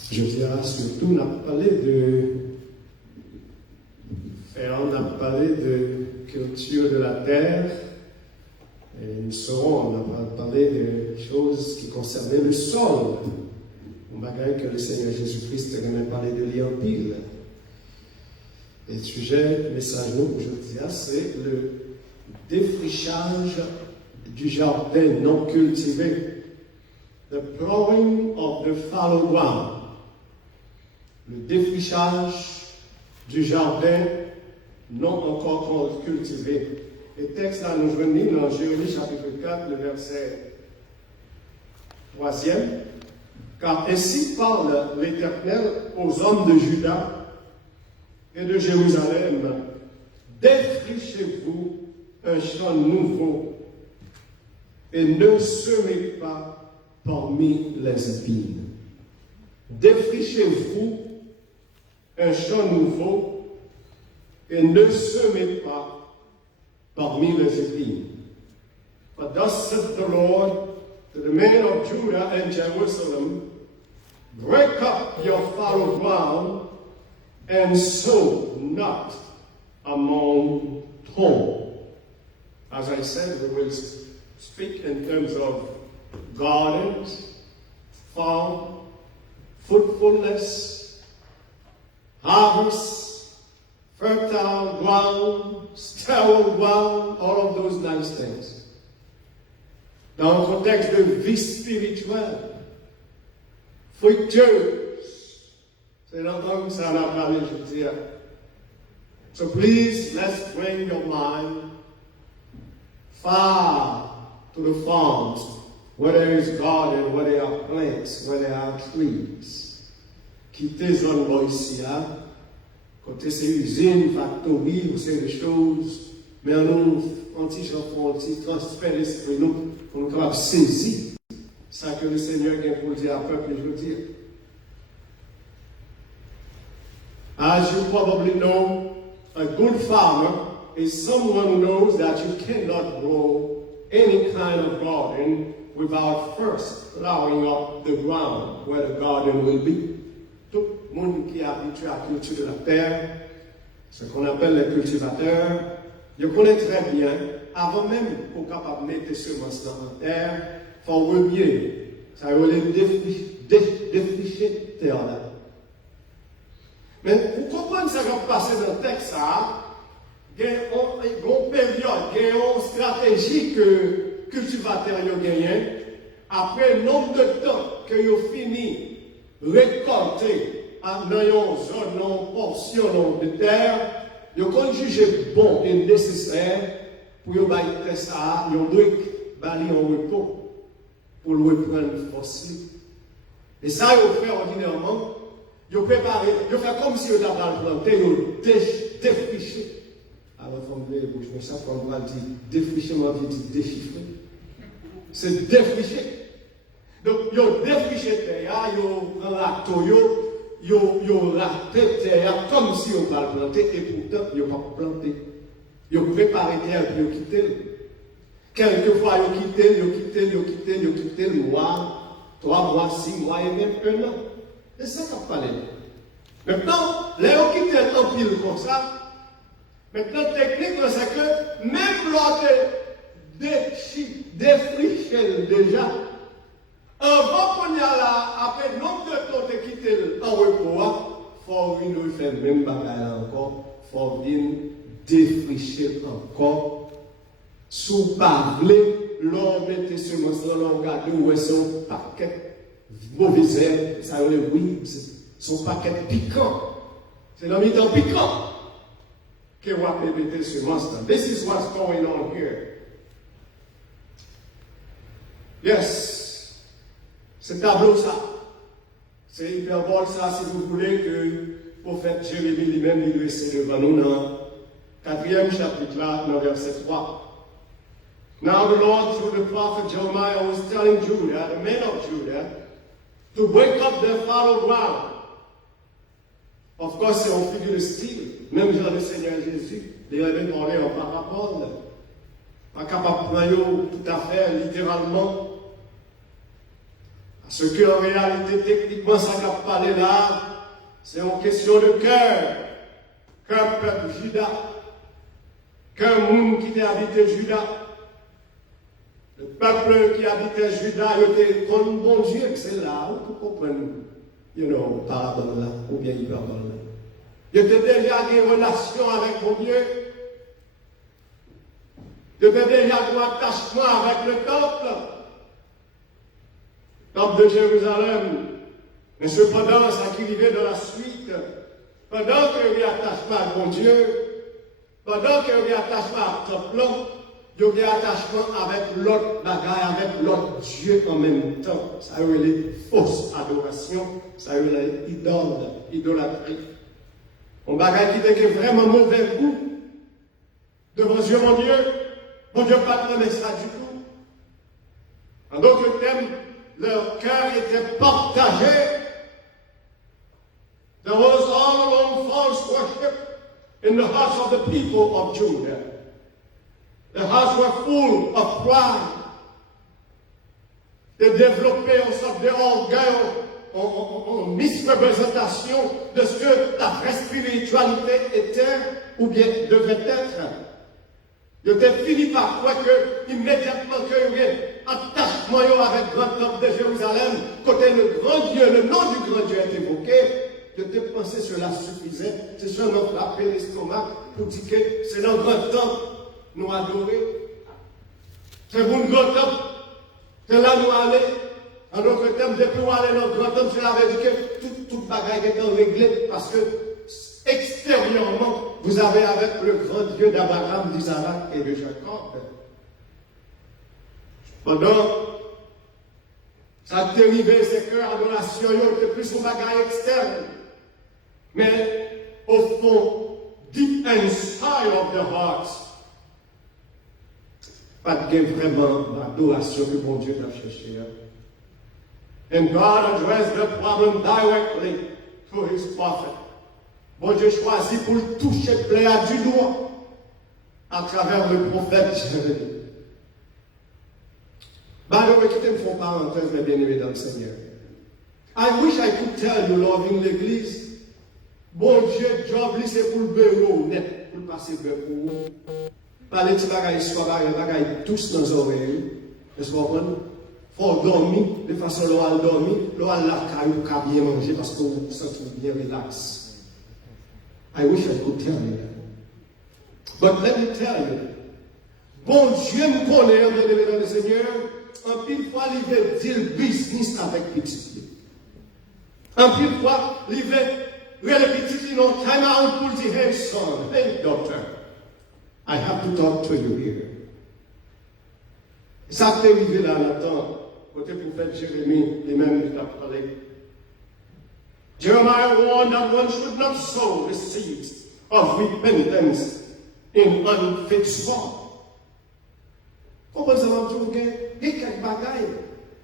Je dirais surtout, on a parlé de culture de la terre, et nous saurons, on a parlé de choses qui concernaient le sol. Malgré que le Seigneur Jésus-Christ a même parlé de l'Impile. Et le sujet du message aujourd'hui, c'est le défrichage du jardin non cultivé. The plowing of the fallow ground. Le défrichage du jardin non encore cultivé. Le texte là nous venons dans Jérémie chapitre 4, le verset 3e. Car ainsi parle l'Éternel aux hommes de Juda et de Jérusalem. Défrichez-vous un champ nouveau et ne semez pas parmi les épines. Défrichez-vous un champ nouveau et ne semez pas parmi les épines. For thus saith the Lord to the men of Judah and Jerusalem, break up your fallow ground and sow not among thorns. As I said, we will speak in terms of gardens, farm, fruitfulness, harvest, fertile ground, sterile ground, all of those nice things. Dans un contexte de vie spirituelle, fructueuse, c'est longtemps que ça n'a parlé, je veux dire. So please, let's bring your mind far to the farms, where there is garden, where there are plants, where there are trees. Quittez zone Boïsia, côté ces usines, factories, ou c'est des choses, mais nous, on transfert l'esprit, nous, pour nous capables saisir ça que le Seigneur a pour dire à peuple, je veux dire. As you probably know, a good farmer is someone who knows that you cannot grow any kind of garden without first plowing up the ground where the garden will be. Tout le monde qui est habitué à la culture de la terre, ce qu'on appelle les cultivateurs, ils connaissent très bien, avant même qu'on soit capable de mettre des semences dans la terre, il faut remuer. Ça veut dire défricher terre là. Mais pour comprendre ce qui va passer dans le texte, il y a une période, il y a une stratégie que les cultivateurs ont gagnée. Après le nombre de temps qu'ils ont fini de récolter dans une zone, dans une portion de terre, ils ont jugé bon et nécessaire pour faire ça, ils ont dû balayer en repos pour le reprendre force. Et ça, ils ont fait ordinairement. Ils ont préparé, ils ont fait comme si ils avaient planté, ils ont défriché. Alors, il faut me dire, je me sens qu'on va dire défricher, on va dire déchiffrer. C'est défricher. Donc, ils ont défriché terre, ils ont racté, ils ont racté terre comme si on va planter, et pourtant, ils n'ont pas planté. Ils ont préparé terre pour quitter. Quelquefois, ils quittent le mois, 3 mois, 6 mois et même 1 an. C'est ça qu'on parle. Maintenant, les gens quittent un pile comme ça. Maintenant, technique, c'est que même l'autre défriché déjà, avant qu'on y a là, après nombre de temps de quitter en repos, il faut venir faire le même bagage encore, il faut venir défricher encore. Sous parler, l'on mettait semence dans l'on regarde où est son paquet mauvais herbes, ça veut dire oui, son paquet piquant. C'est dans le temps piquant que vous avez mettre semence. This is what's going on here. Yes. Ce tableau ça, c'est hyperbole ça, si vous voulez, que le prophète Jérémie lui-même, il laisse devant nous dans le 4e chapitre là, dans verset 3. Now the Lord, through the prophet Jeremiah, was telling Judah, the men of Judah, to break up their fallow ground. Of course, c'est en figure de style. Même Jean le Seigneur Jésus, il avait parlé en parabole. Pas capable de prendre tout à fait littéralement. Parce que en réalité, techniquement, ça qu'a parlé là, c'est une question de cœur. Cœur peuple Juda. Cœur monde qui t'a habité Juda. Le peuple qui habitait Juda, il était comme bon Dieu, c'est là où vous comprenez, parabole là, ou bien hyperbole là. Il était déjà des relations avec mon Dieu. Il était déjà un attachement avec le temple de Jérusalem. Mais cependant, ça qui arrivait dans la suite, pendant qu'il y a attachement à mon Dieu, pendant qu'il y a attachement à temple, il y a un attachement avec l'autre bagaille, avec l'autre Dieu en même temps. Ça veut dire fausse adoration, ça veut dire idolâtrie. Un bagaille qui était vraiment mauvais goût devant Dieu, mon Dieu. Mon Dieu, pas de ça du tout. En d'autres termes, leur cœur était partagé. There was all along false worship in the hearts of the people of Judah. The hearts were full of pride. They développaient une sorte d'orgueil en misreprésentation de ce que la vraie spiritualité était ou bien devait être. Il était fini par croire que immédiatement qu'il y avait un attachement avec le grand temple de Jérusalem, côté le grand Dieu, le nom du grand Dieu est évoqué, je te pensais que cela suffisait. C'est seulement frapper l'estomac pour dire que c'est dans le grand temple nous adorer. C'est pour le grand temple. C'est là nous aller. En d'autres termes, depuis nous aller dans le grand temple, cela veut dire que toute bagaille est réglée parce que extérieurement, vous avez avec le grand Dieu d'Abraham, d'Isaac et de Jacob. Pendant ça dérivait ces cœurs adoration, il plus une bagaille externe. Mais au fond, deep inside of the heart, pas de vraiment l'adoration que mon Dieu t'a cherché. And God addressed the problem directly to his prophet. Bon Dieu choisit pour toucher plein du doigt à travers le prophète Jérémie. Malheureusement, quittez me font parenthèse, mes bien-aimés dans le Seigneur. I wish I could tell you, Lord, in l'église, bon Dieu, job, c'est pour le bureau, net, pour le passer le bureau. Parler de bagaille, soit bagaille, tous dans les oreilles. Est-ce que vous comprenez? Il faut dormir, de façon l'on va dormir, l'on va la caille, pour bien manger, parce qu'on se trouve bien relax. I wish I could tell you that. But let me tell you, bon Dieu me connaît, dans le Seigneur, en pile fois, il veut dire business avec petit. En pile fois, il veut le petit, non, time out pour dire, hey son, hey doctor, I have to talk to you here. Ça t'est arrivé là, maintenant, côté prophète Jérémie, lui-même, il a parlé. Jeremiah warned that one should not sow the seeds of repentance in unfit soil. Comment ça va vous dire? Il y a quelques bagailles,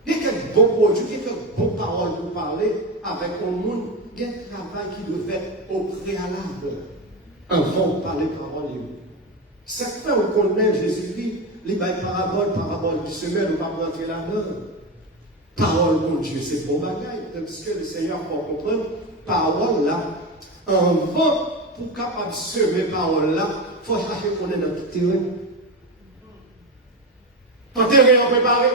il y a quelques bons produits, il y a quelques bonnes paroles pour parler avec le monde. Il y a un travail qui doit être au préalable avant de parler paroles. Certains connaissent Jésus-Christ, les parabole du semeur, nous ne pas rentrer là-dedans. Parole mon Dieu, c'est bon bagaille. Tandis que le Seigneur pour comprendre, parole là, en vent, pour capable de semer parole là, il faut chercher qu'on est dans le terrain. Dans le terrain, on préparé.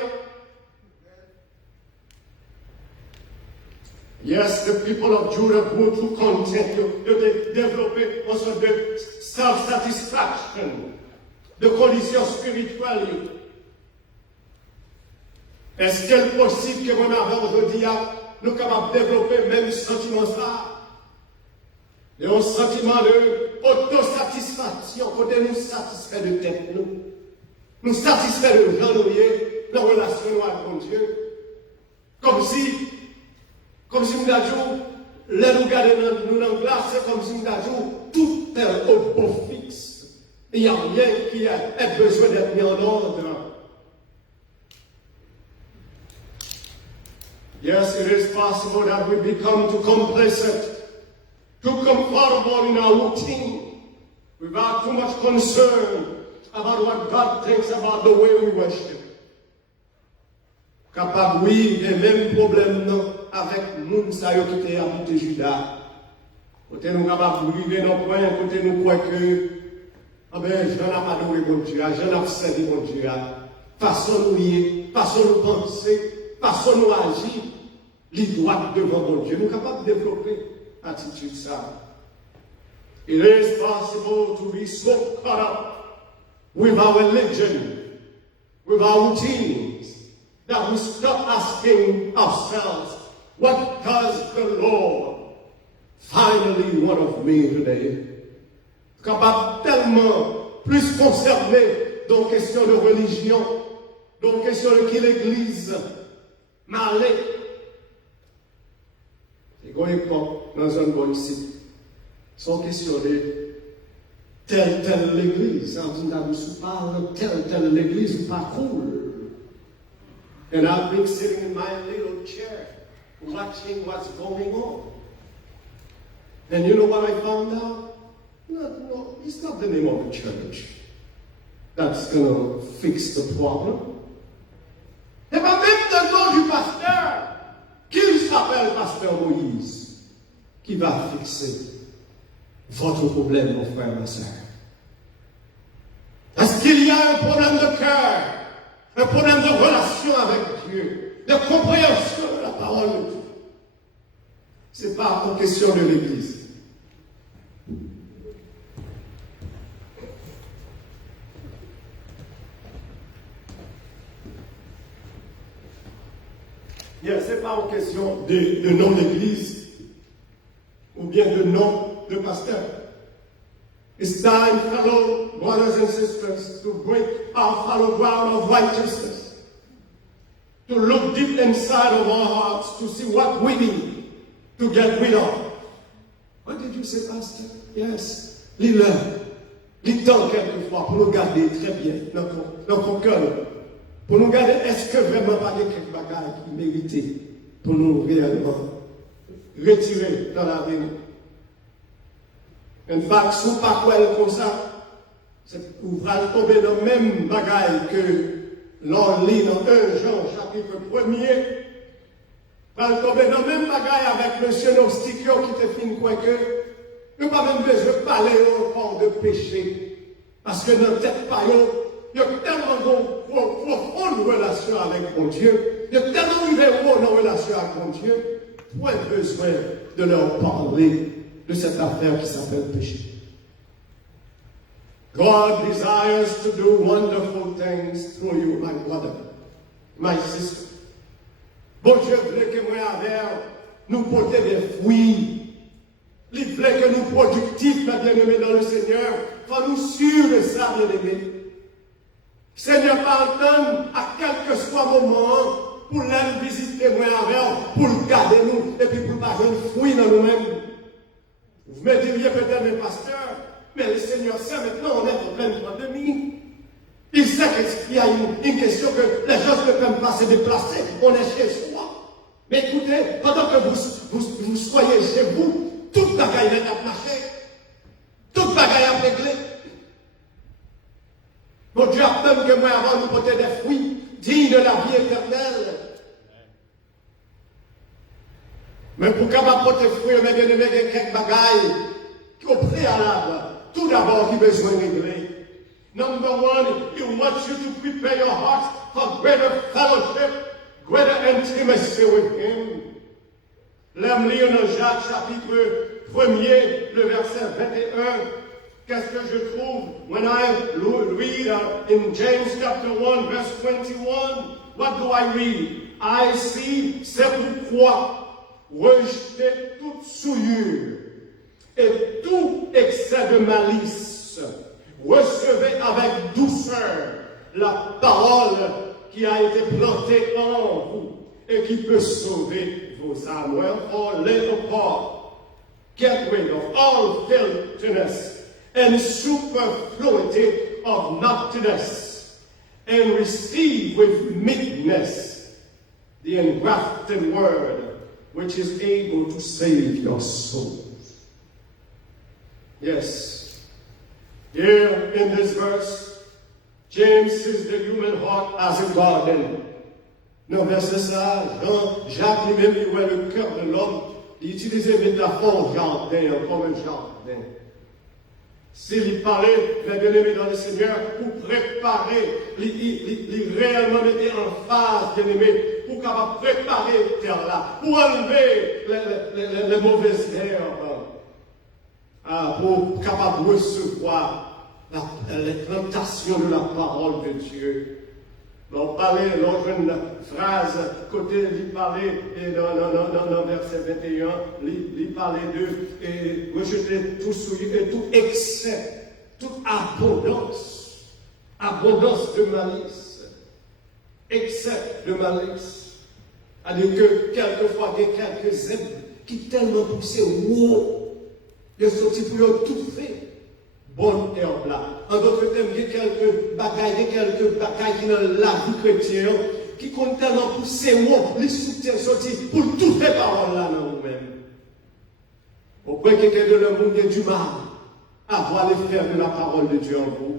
Yes, the people of Judah go through content, de développer une sorte de self-satisfaction, de conditions spirituelles. Est-ce qu'il est possible que mon avant aujourd'hui, nous sommes capables de développer le même sentiment ça? Et un sentiment d'autosatisfaction, côté nous satisfait de tête, nous satisfait de gens, dans la relation avec mon Dieu. Comme si nous avions, là nous regardons nous dans la glace, c'est comme si nous avions tout est au beau fixe. Il n'y a rien qui a besoin d'être mis en ordre. Yes, it is possible that we become too complacent, too comfortable in our routine, without too much concern about what God thinks about the way we worship. Capable, oui, il y a même problème avec nous, qui étaient habités Judas. Côté nous capables de vivre dans le point, côté nous croyons que, ah ben, je n'ai pas adoré mon Dieu, je n'ai pas servi mon Dieu. Façon nous y, façon nous penser, façon nous agir, les droits devant mon Dieu. Nous sommes capables de développer l'attitude ça. It is possible to be so caught up with our religion, with our routines, that we stop asking ourselves, what does the Lord finally want of me today? Capable tellement plus concerné dans la question de religion, dans la question de qui l'Église m'a allé. Et quand il porte dans un bon site, sans question de telle l'Église, on parle telle l'Église, pas cool. And I've been sitting in my little chair, watching what's going on. And you know what I found out? No, it's not the name of the church that's going to fix the problem. Et pas même le nom du pasteur, qu'il s'appelle Pasteur Moïse, qui va fixer votre problème, mon frère, ma soeur. Est-ce qu'il y a un problème de cœur, un problème de relation avec Dieu, de compréhension de la parole de Dieu? Ce n'est pas une question de l'Église. Ce n'est pas une question de nom d'église ou bien de nom de pasteur. It's time, fellow brothers and sisters, to break our fallow ground of righteousness, to look deep inside of our hearts to see what we need to get rid of. What did you say, Pastor? Yes. Les temps quelquefois pour nous garder très bien dans notre cœur. Pour nous garder, est-ce que vraiment pas de quelques bagages qui méritent pour nous réellement retirer dans la vie? En fait, si vous ne pas quoi comme ça, vous allez tomber dans le même bagage que l'on lit dans 1 Jean, chapitre 1er. Vous allez tomber dans le même bagage avec M. Nostikio qui te filme quoi que, vous n'avez pas même besoin de parler encore de péché. Parce que dans cette période, il y a tellement de profonde relation avec mon Dieu, il y a tellement de relation avec mon Dieu, point besoin de leur parler de cette affaire qui s'appelle péché. God desires to do wonderful things through you, my brother, my sister. Bon Dieu voulait que moi avec nous porter des fruits. Il voulait que nous productifs, ma bien-aimée dans le Seigneur, faut nous sûrs de ça, bien-aimé. Seigneur, pardonne à quel que soit moment pour l'aller visiter moi avec, pour le garder nous, et puis pour pas un fruit dans nous-mêmes. Vous me diriez peut-être, mes pasteurs, mais le Seigneur sait maintenant, on est en pleine pandémie. Il sait qu'il y a une question que les gens ne peuvent pas se déplacer, on est chez soi. Mais écoutez, pendant que vous soyez chez vous, toute bagaille est à marcher, toute bagaille à régler. Mon Dieu appelle que moi avant nous porter des fruits dignes de la vie éternelle. Mais pour capable porter fruit, mes bien-aimés, il y a quelques bagailles qui au préalable, tout d'abord, qui besoin de régler. Number one, he wants you to prepare your heart for greater fellowship, greater intimacy with him. L'aime lire dans Jacques chapitre 1er, le verset 21. Qu'est-ce que je trouve? When I read in James chapter 1, verse 21, what do I read? I see, c'est pourquoi rejetez toute souillure et tout excès de malice. Recevez avec douceur la parole qui a été plantée en vous et qui peut sauver vos âmes. Wherefore, lay apart, get rid of all filthiness and superfluity of naughtiness, and receive with meekness the engrafted word, which is able to save your souls. Yes. Here in this verse, James sees the human heart as a garden. Non, verset ça, Jacques lui-même, il voit le cœur de l'homme, il utilisait une métaphore jardin, comme un jardin. S'il parlait, les bien-aimés dans le Seigneur, pour préparer, il réellement mettait en phase, bien-aimés, pour capable préparer la terre là, pour enlever les mauvaises herbes. Pour capable recevoir les plantations de la parole de Dieu. On parlait, l'autre phrase, côté, il parlait, et dans verset 21, il parlait de rejeter tout souillure et tout excès, toute abondance de malice, excès de malice. C'est-à-dire que quelquefois, il y a quelques êtres qui tellement poussés haut, ils sont pour tout fait. Bonne herbe là. En d'autres termes, il y a quelques bagailles qui dans la vie chrétienne, qui comptent tellement pousser haut, les soutiens sortis pour toutes les paroles là dans nous-mêmes. Au point que quelqu'un de le monde a du mal à voir l'effet de la parole de Dieu en vous.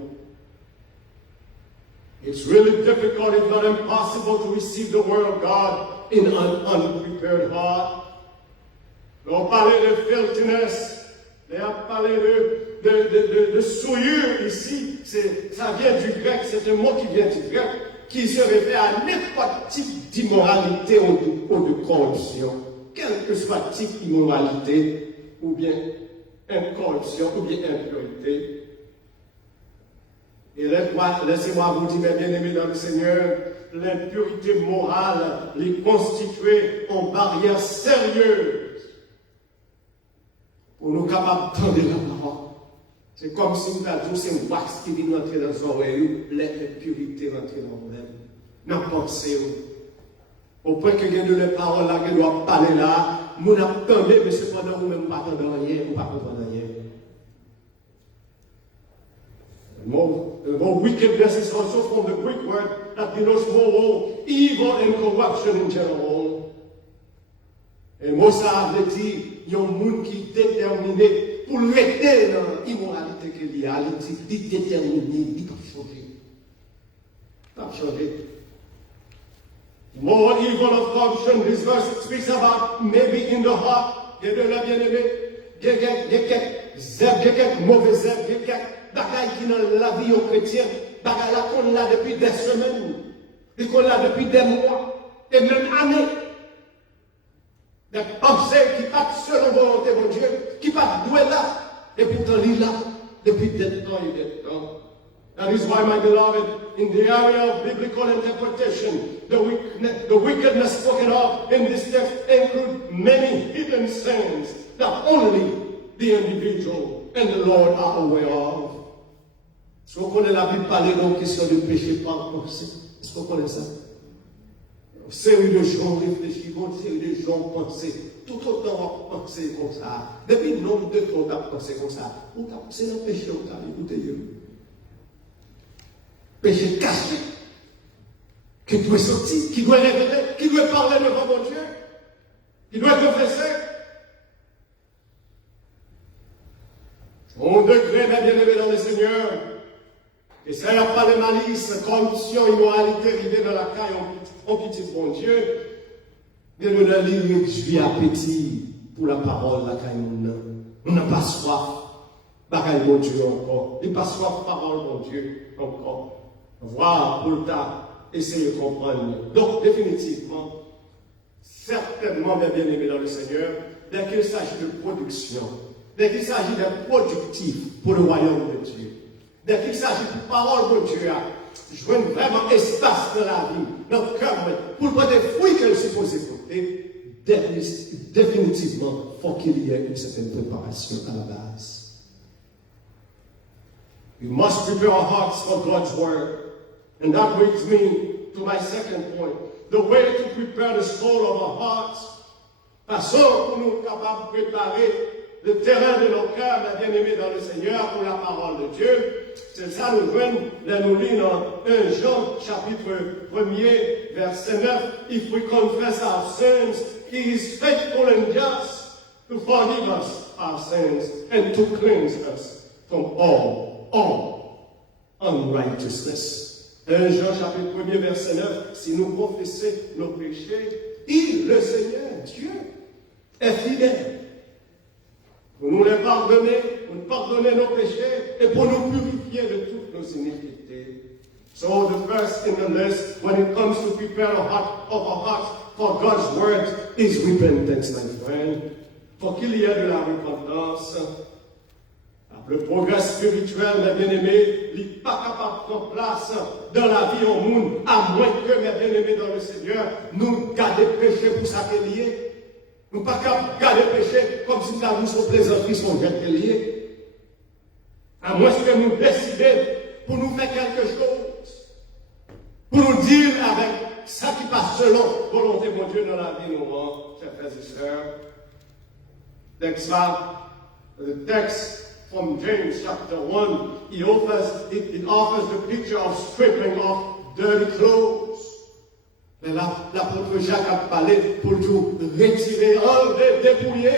It's really difficult, if not impossible, to receive the word of God in an unprepared heart. On parlait de filthiness. On a parlé de souillure ici, ça vient du grec, c'est un mot qui vient du grec, qui se réfère à n'importe type d'immoralité ou de corruption, quel que soit le type d'immoralité, ou bien incorruption, ou bien impureté. Et laissez-moi vous dire, mes bien-aimés dans le Seigneur, l'impureté morale les constituait en barrière sérieuse pour nous capables d'entendre la parole. C'est comme si nous avions c'est un wax qui vient entrer dans nos oreilles, l'impurité rentrer dans nous-mêmes, dans la pensée. Au point que de les paroles là, qui doivent parler là, nous n'entendons, mais cependant, nous-mêmes pas entendons rien, ou pas comprendre rien. The more wickedness is also from the Greek word that denotes more evil and corruption in general. Et moi, ça veut dire, il y a un monde qui est déterminé pour rester dans l'immoralité qu'il y a. Il est déterminé, il peut changer. Il peut changer. More evil of corruption, this verse speaks about maybe in the heart. Il y a de la bien-aimée, il y a quelques mauvaises herbes, il y a quelques bagailles qui dans la vie aux chrétiens, bagailles là qu'on a depuis des semaines, et qu'on a depuis des mois, et même années. Des pensées qui partent selon volonté de Dieu, qui partent doué là, et pourtant il est là depuis des temps et des temps. That is why, my beloved, in the area of biblical interpretation, the wickedness spoken of in this text include many hidden sins that only the individual and the Lord are aware of. Est-ce qu'on connaît la Bible parler d'une question de péché par pensée? Est-ce qu'on connaît ça? Une série de gens réfléchissent, une série de gens pensent, tout autant penser comme ça. Depuis le nombre de temps qu'on pensé comme ça, c'est un péché, écoutez-le. Péché caché, qui doit sortir, qui doit révéler, qui doit parler devant mon Dieu, qui doit confesser. Mon degré, mes bien-aimés dans le Seigneur, Et ça n'a pas de malice, corruption, immoralité, arrivée dans la caille, on petit bon Dieu. Mais nous avons réduit appétit pour la parole, la caille, nous n'avons pas soif. Bagaille mon Dieu encore. Il pas soif parole, mon Dieu, encore. Voir pour essayer de comprendre. Donc, définitivement, certainement, mes bien-aimés dans le Seigneur, dès qu'il s'agit de production, dès qu'il s'agit d'être productif pour le royaume de Dieu, dès qu'il s'agit de parole de Dieu, je veux vraiment espace dans la vie, dans le cœur, pour le des fruits qu'elle est supposée porter, définitivement, il faut qu'il y ait une certaine préparation à la base. We must prepare our hearts for God's word. And that brings me to my second point. The way to prepare the soul of our hearts. Façon pour nous capables de préparer le terrain de nos cœurs, mes bien-aimés dans le Seigneur, pour la parole de Dieu. C'est ça nous venons de nous lire dans 1 Jean, chapitre 1er, verset 9. If we confess our sins, He is faithful and just to forgive us our sins and to cleanse us from all unrighteousness. 1 Jean chapitre 1er verset 9, si nous confessons nos péchés, il, le Seigneur, Dieu, est fidèle pour nous les pardonner, pour nous pardonner nos péchés et pour nous purifier de toutes nos iniquités. So the first in the list when it comes to prepare our hearts for God's word is repentance, my friend. Pour qu'il y ait de la repentance. Le progrès spirituel, mes bien-aimés, n'est pas capable de prendre place dans la vie au monde, à moins que, mes bien-aimés dans le Seigneur, nous gardions péché pour ça qu'est lié. Nous ne sommes pas capables de garder péché comme si nous avions son plaisanterie, son jet lié. À moins que nous décidions pour nous faire quelque chose, pour nous dire avec ça qui passe selon volonté de mon Dieu dans la vie, nos chers frères et sœurs. Le texte from James chapter 1, it offers the picture of stripping off dirty clothes. Mais l'apôtre Jacques a parlé pour tout retirer, enlever, dépouiller.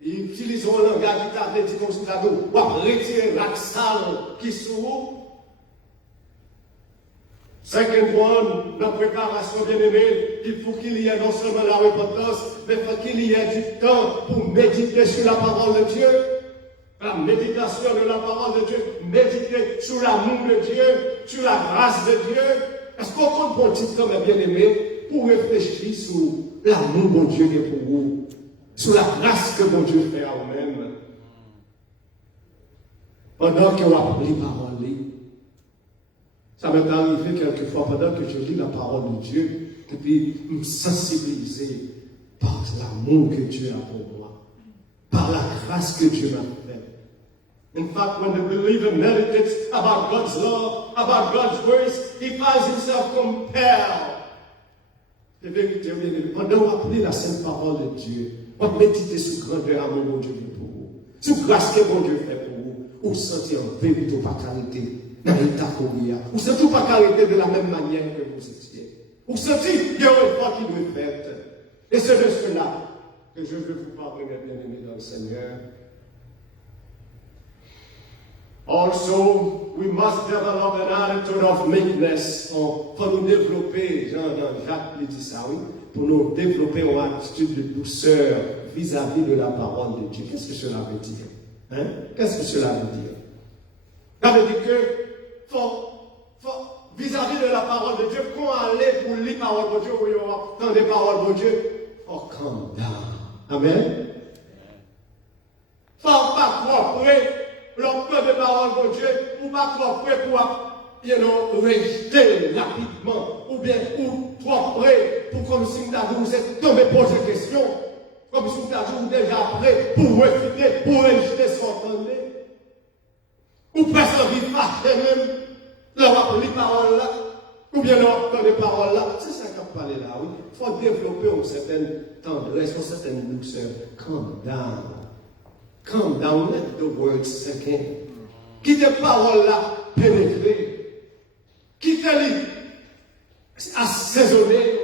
Il utilise un langage qui t'a dit comme ça, ou retirer la salle qui s'ouvre. Second one, la préparation bien-aimée, il faut qu'il y ait non seulement la repentance, mais il faut qu'il y ait du temps pour méditer sur la parole de Dieu. La méditation de la parole de Dieu, méditer sur l'amour de Dieu, sur la grâce de Dieu. Est-ce qu'on compte pour petit temps, mes bien-aimés, pour réfléchir sur l'amour de Dieu qui est pour vous, sur la grâce que mon Dieu fait à vous-même? Pendant que vous apprenez la parole, ça m'est arrivé quelquefois pendant que je lis la parole de Dieu, et puis me sensibiliser par l'amour que Dieu a pour moi, par la grâce que Dieu m'a fait. In fact, when the believer meditates about God's love, about God's grace, he finds himself compelled. C'est vérité, pendant qu'on appelle la sainte parole de Dieu, on médite sur le grandeur amour de Dieu pour vous, sur la grâce que mon Dieu fait pour vous, ou sentir en vérité pas qualité dans l'état qu'on y a, ou sentir pas qualité de la même manière que vous étiez, ou sentir qu'il y a un effort qui doit être fait. Et c'est de cela que je veux vous parler, mes bien-aimés dans le Seigneur. Also, we must develop an attitude of meekness. Pour nous développer, Jacques dit ça, oui, pour nous développer une attitude de douceur vis-à-vis de la parole de Dieu. Qu'est-ce que cela veut dire? Hein? Qu'est-ce que cela veut dire? Ça veut dire que, vis-à-vis de la parole de Dieu, quand on allait pour lire la parole de Dieu, ou entendre des paroles de Dieu, faut calm down. Amen? Faut pas trop près. L'emploi de parole de Dieu, ou pas trop près pour rejeter rapidement, ou bien ou trop près pour comme si vous êtes tombé poser des questions, comme si vous êtes déjà prêt pour refuter, pour rejeter son entendé. Ou presque envie de fâcher même, leur les paroles là, ou bien leur les paroles là. C'est ça qu'on parle là, oui. Il faut développer une certaine tendresse, une certaine douceur. Calm down. Calm down, let the words sink in. Quittez les paroles là, pénétrer. Quittez-les, assaisonner.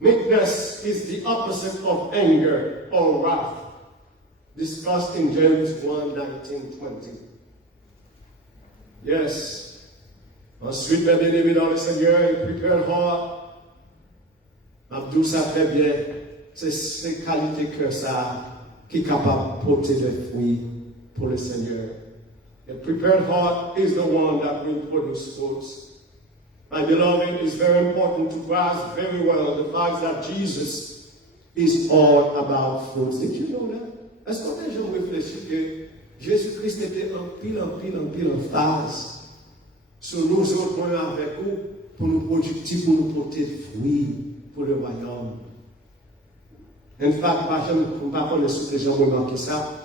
Meekness is the opposite of anger or wrath, discussed in James 1:19-20. Yes. Ensuite, mes bien-aimés dans le Seigneur, il prepare heart. Abdou, ça très bien. C'est ces qualités que ça qui est capable de porter des fruits pour le Seigneur. A prepared heart is the one that will produce fruits. My beloved, it is very important to grasp very well the fact that Jesus is all about fruits. Did you know that? Est-ce qu'on a jamais réfléchi que Jésus-Christ était en pile en phase sur nous autres avec vous pour nous productifs, pour nous porter des fruits pour le royaume. En fait, je ne pas connaître ce que j'ai remarqué ça.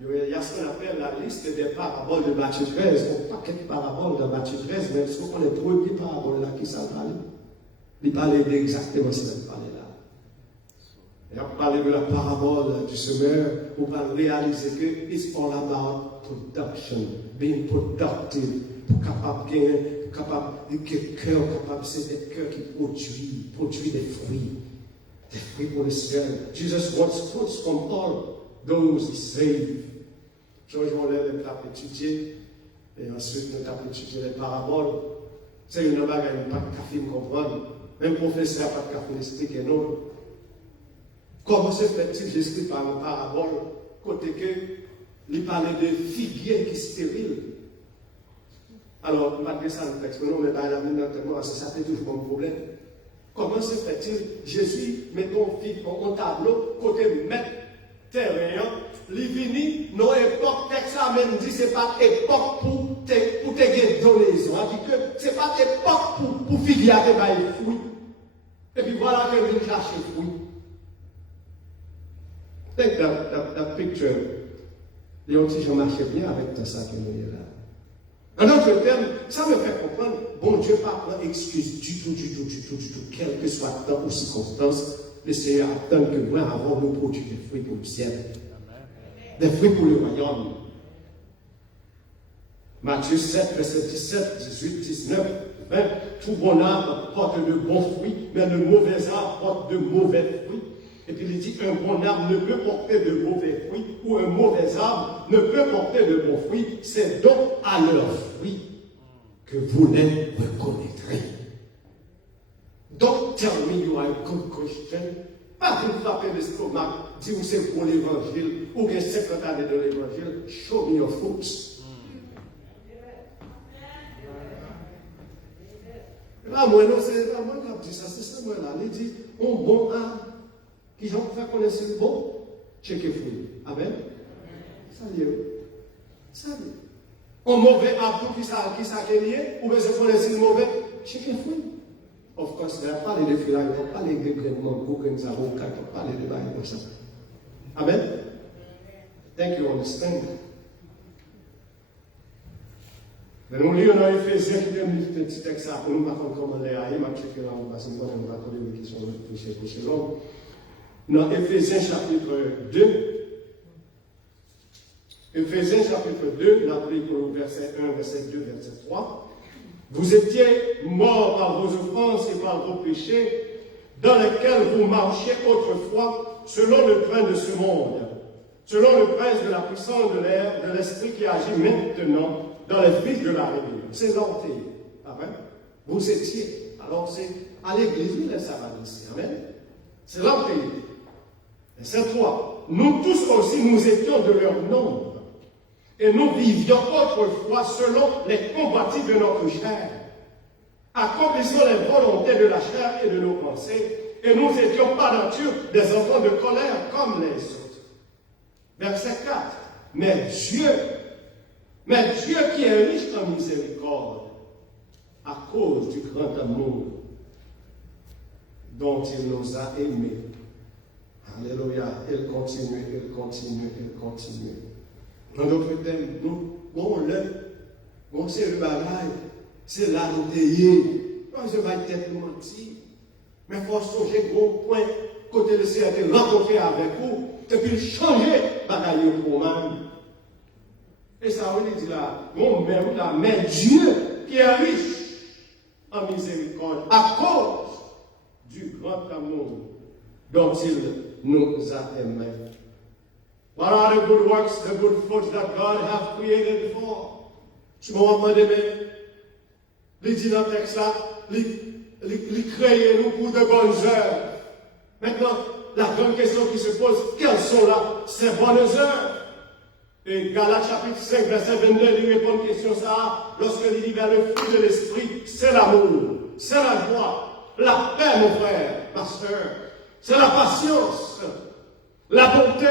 Il y a ce qu'on appelle la liste des paraboles de Matthieu 13. Il n'y a pas quelques paraboles de Matthieu 13, mais ce qu'on les premières paraboles là qui s'en parlent. Il parlait exactement ce qu'il parlait là. Il a parlé de la parabole du semeur pour réaliser que it's all about production, being productive, pour capable de gagner, pour capable de cœur, capable c'est des cœurs qui produit des fruits pour le Seigneur. Jesus wants fruits from all those he saved. Georges Moller nous a étudié, et ensuite nous avons étudié les paraboles. C'est une bague à une pas de café, me comprendre. Même professeur n'a pas de café, expliquer nous. Comment se fait-il, j'explique par une parabole, côté que, il parlait de figuier qui est stérile. Alors, malgré ça, nous expliquons, mais dans la vie, ça fait toujours un problème. Comment se fait-il, Jésus, mettons un tableau, côté maître terrain, l'ivini, nos époques, texte ça même dit, c'est pas époque pour te gagner donaison. On dit que c'est pas époque pour figuier à te fruits. Et puis voilà qu'elle vient chercher fruits. Take that picture. Les petits gens marchaient bien avec tout ça qui est là. En d'autres termes, ça me fait comprendre, bon Dieu pas prendre excuse du tout, quel que soit le temps ou circonstance, le Seigneur attend que moi, avant, nous produisons des fruits pour le ciel. Des fruits pour le royaume. Matthieu 7, verset 17, 18, 19, 20. Tout bon arbre porte de bons fruits, mais le mauvais arbre porte de mauvais fruits. Et puis il dit, un bon arbre ne peut porter de mauvais fruits, ou un mauvais arbre ne peut porter de bons fruits. C'est donc à leurs fruits que vous les reconnaîtrez. Don't tell me you are a good Christian. Pas de frapper l'estomac, dis vous c'est pour l'évangile, ou bien 50 années de l'évangile. Show me your fruits. Là, moi, non, c'est là, moi qui dis ça, c'est ça, moi, là. Il dit, un bon arbre, qui j'en fait connaître le bon, checker fruit. Amen. Salut. Un mauvais arbre, qui ça est lié, ou bien c'est connaître le mauvais, checker fruit. Of course, il n'y a pas les filles là, il ne faut pas les grégoirements, pour que nous avons aucun, il ne faut pas les débats comme ça. Amen. Thank you, understand. Mais nous lisons dans Éphésiens qui donne un petit texte là, pour nous raconter comment les aïe, je checker là, parce que nous va poser des questions pour ces gens. Dans Éphésiens chapitre 2, Éphésiens chapitre 2, nous appelons pour le verset 1, verset 2, verset 3. Vous étiez morts par vos offenses et par vos péchés, dans lesquels vous marchiez autrefois, selon le train de ce monde, selon le prince de la puissance de l'air, de l'esprit qui agit maintenant dans les fils de la rébellion. C'est l'orteil. Amen. Vous étiez. Alors c'est à l'église, il est sabbat ici. Amen. C'est l'orteil. Verset 3. Nous tous aussi, nous étions de leur nombre. Et nous vivions autrefois selon les convoitises de notre chair, accomplissant les volontés de la chair et de nos pensées, et nous étions par nature des enfants de colère comme les autres. Verset 4. Mais Dieu qui est riche en miséricorde, à cause du grand amour dont il nous a aimés. Alléluia, il continue. Dans d'autres termes, nous, bon, c'est le bagaille, c'est là où t'es yé. Je vais peut-être mentir, mais il faut songer gros point, côté le Seigneur te rencontrer avec vous, et puis changer bagaille pour moi. Et ça, on dit là, bon, mais Dieu qui est riche en miséricorde, à cause du grand amour dont il nous a aimés. What are the good works, the good fruits that God has created for? Je me demande, mais, il dit dans le texte là, il crée nous pour de bonnes œuvres. Maintenant, la grande question qui se pose, quelles sont là ces bonnes œuvres? Et Galates chapitre 5, verset 22, il répond à une question ça, lorsqu'il dit vers le fruit de l'esprit, c'est l'amour, c'est la joie, la paix, mon frère, ma soeur, c'est la patience, la bonté,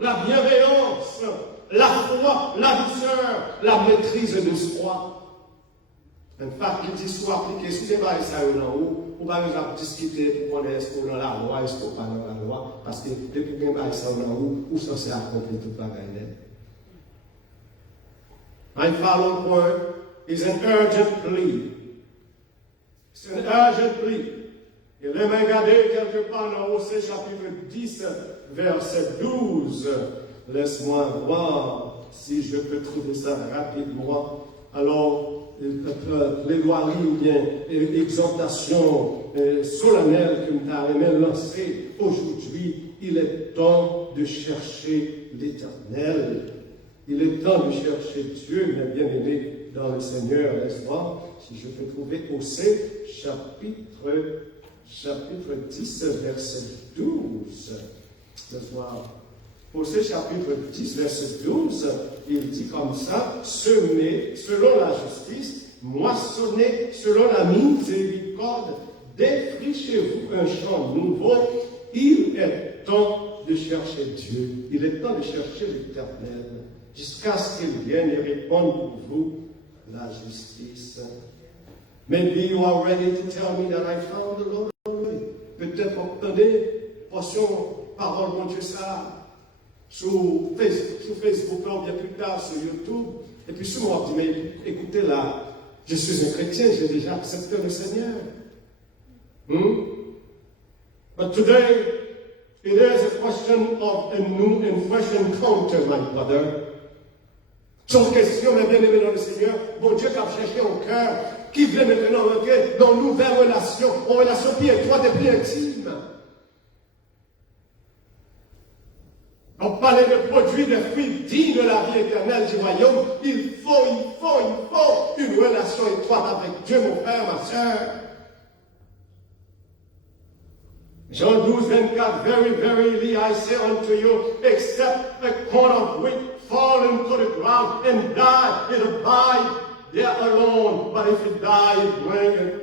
la bienveillance, la foi, la douceur, la maîtrise de soi. En fait, il dit soit appliqué, si c'est pas ça en haut, on va discuter pour connaître est-ce qu'on a la loi, est-ce qu'on pas dans la loi, parce que depuis qu'on a ça en haut, où ça s'est accompli tout le bagage. My following point is an urgent plea. C'est un urgent plea. Et là, regardez quelque part dans Osée chapitre 10, verset 12. Laisse-moi voir si je peux trouver ça rapidement. Alors, plaidoirie ou bien exhortation solennelle que nous avons lancée aujourd'hui, il est temps de chercher l'Éternel. Il est temps de chercher Dieu, mes bien-aimés, dans le Seigneur, n'est-ce pas? Si je peux trouver Osée, chapitre 10, verset 12. Laisse-moi. Osée, chapitre 10, verset 12, il dit comme ça, semez selon la justice, moissonnez selon la miséricorde, défrichez-vous un champ nouveau. Il est temps de chercher Dieu. Il est temps de chercher l'Éternel. Jusqu'à ce qu'il vienne et réponde pour vous la justice. Maybe you are ready to tell me that I found the Lord already. Peut-être entendez, portion, parole, mon Dieu, ça, sur Facebook, là, ou bien plus tard, sur YouTube. Et puis, souvent, on dit, mais écoutez là, je suis un chrétien, j'ai déjà accepté le Seigneur. But today, it is a question of a new and fresh encounter, my brother. Son question, mes bien-aimés dans le Seigneur, bon Dieu qui a cherché au cœur, qui veut maintenant entrer dans une nouvelle relation, une relation plus étroite et plus intime. On parlait de produits, de fruits dignes de la vie éternelle du royaume. Il faut une relation étroite avec Dieu, mon frère, ma soeur. Jean 12, 24, very verily I say unto you, except a corn of wheat fall into the ground and die, it abide there alone. But if it die, it bringeth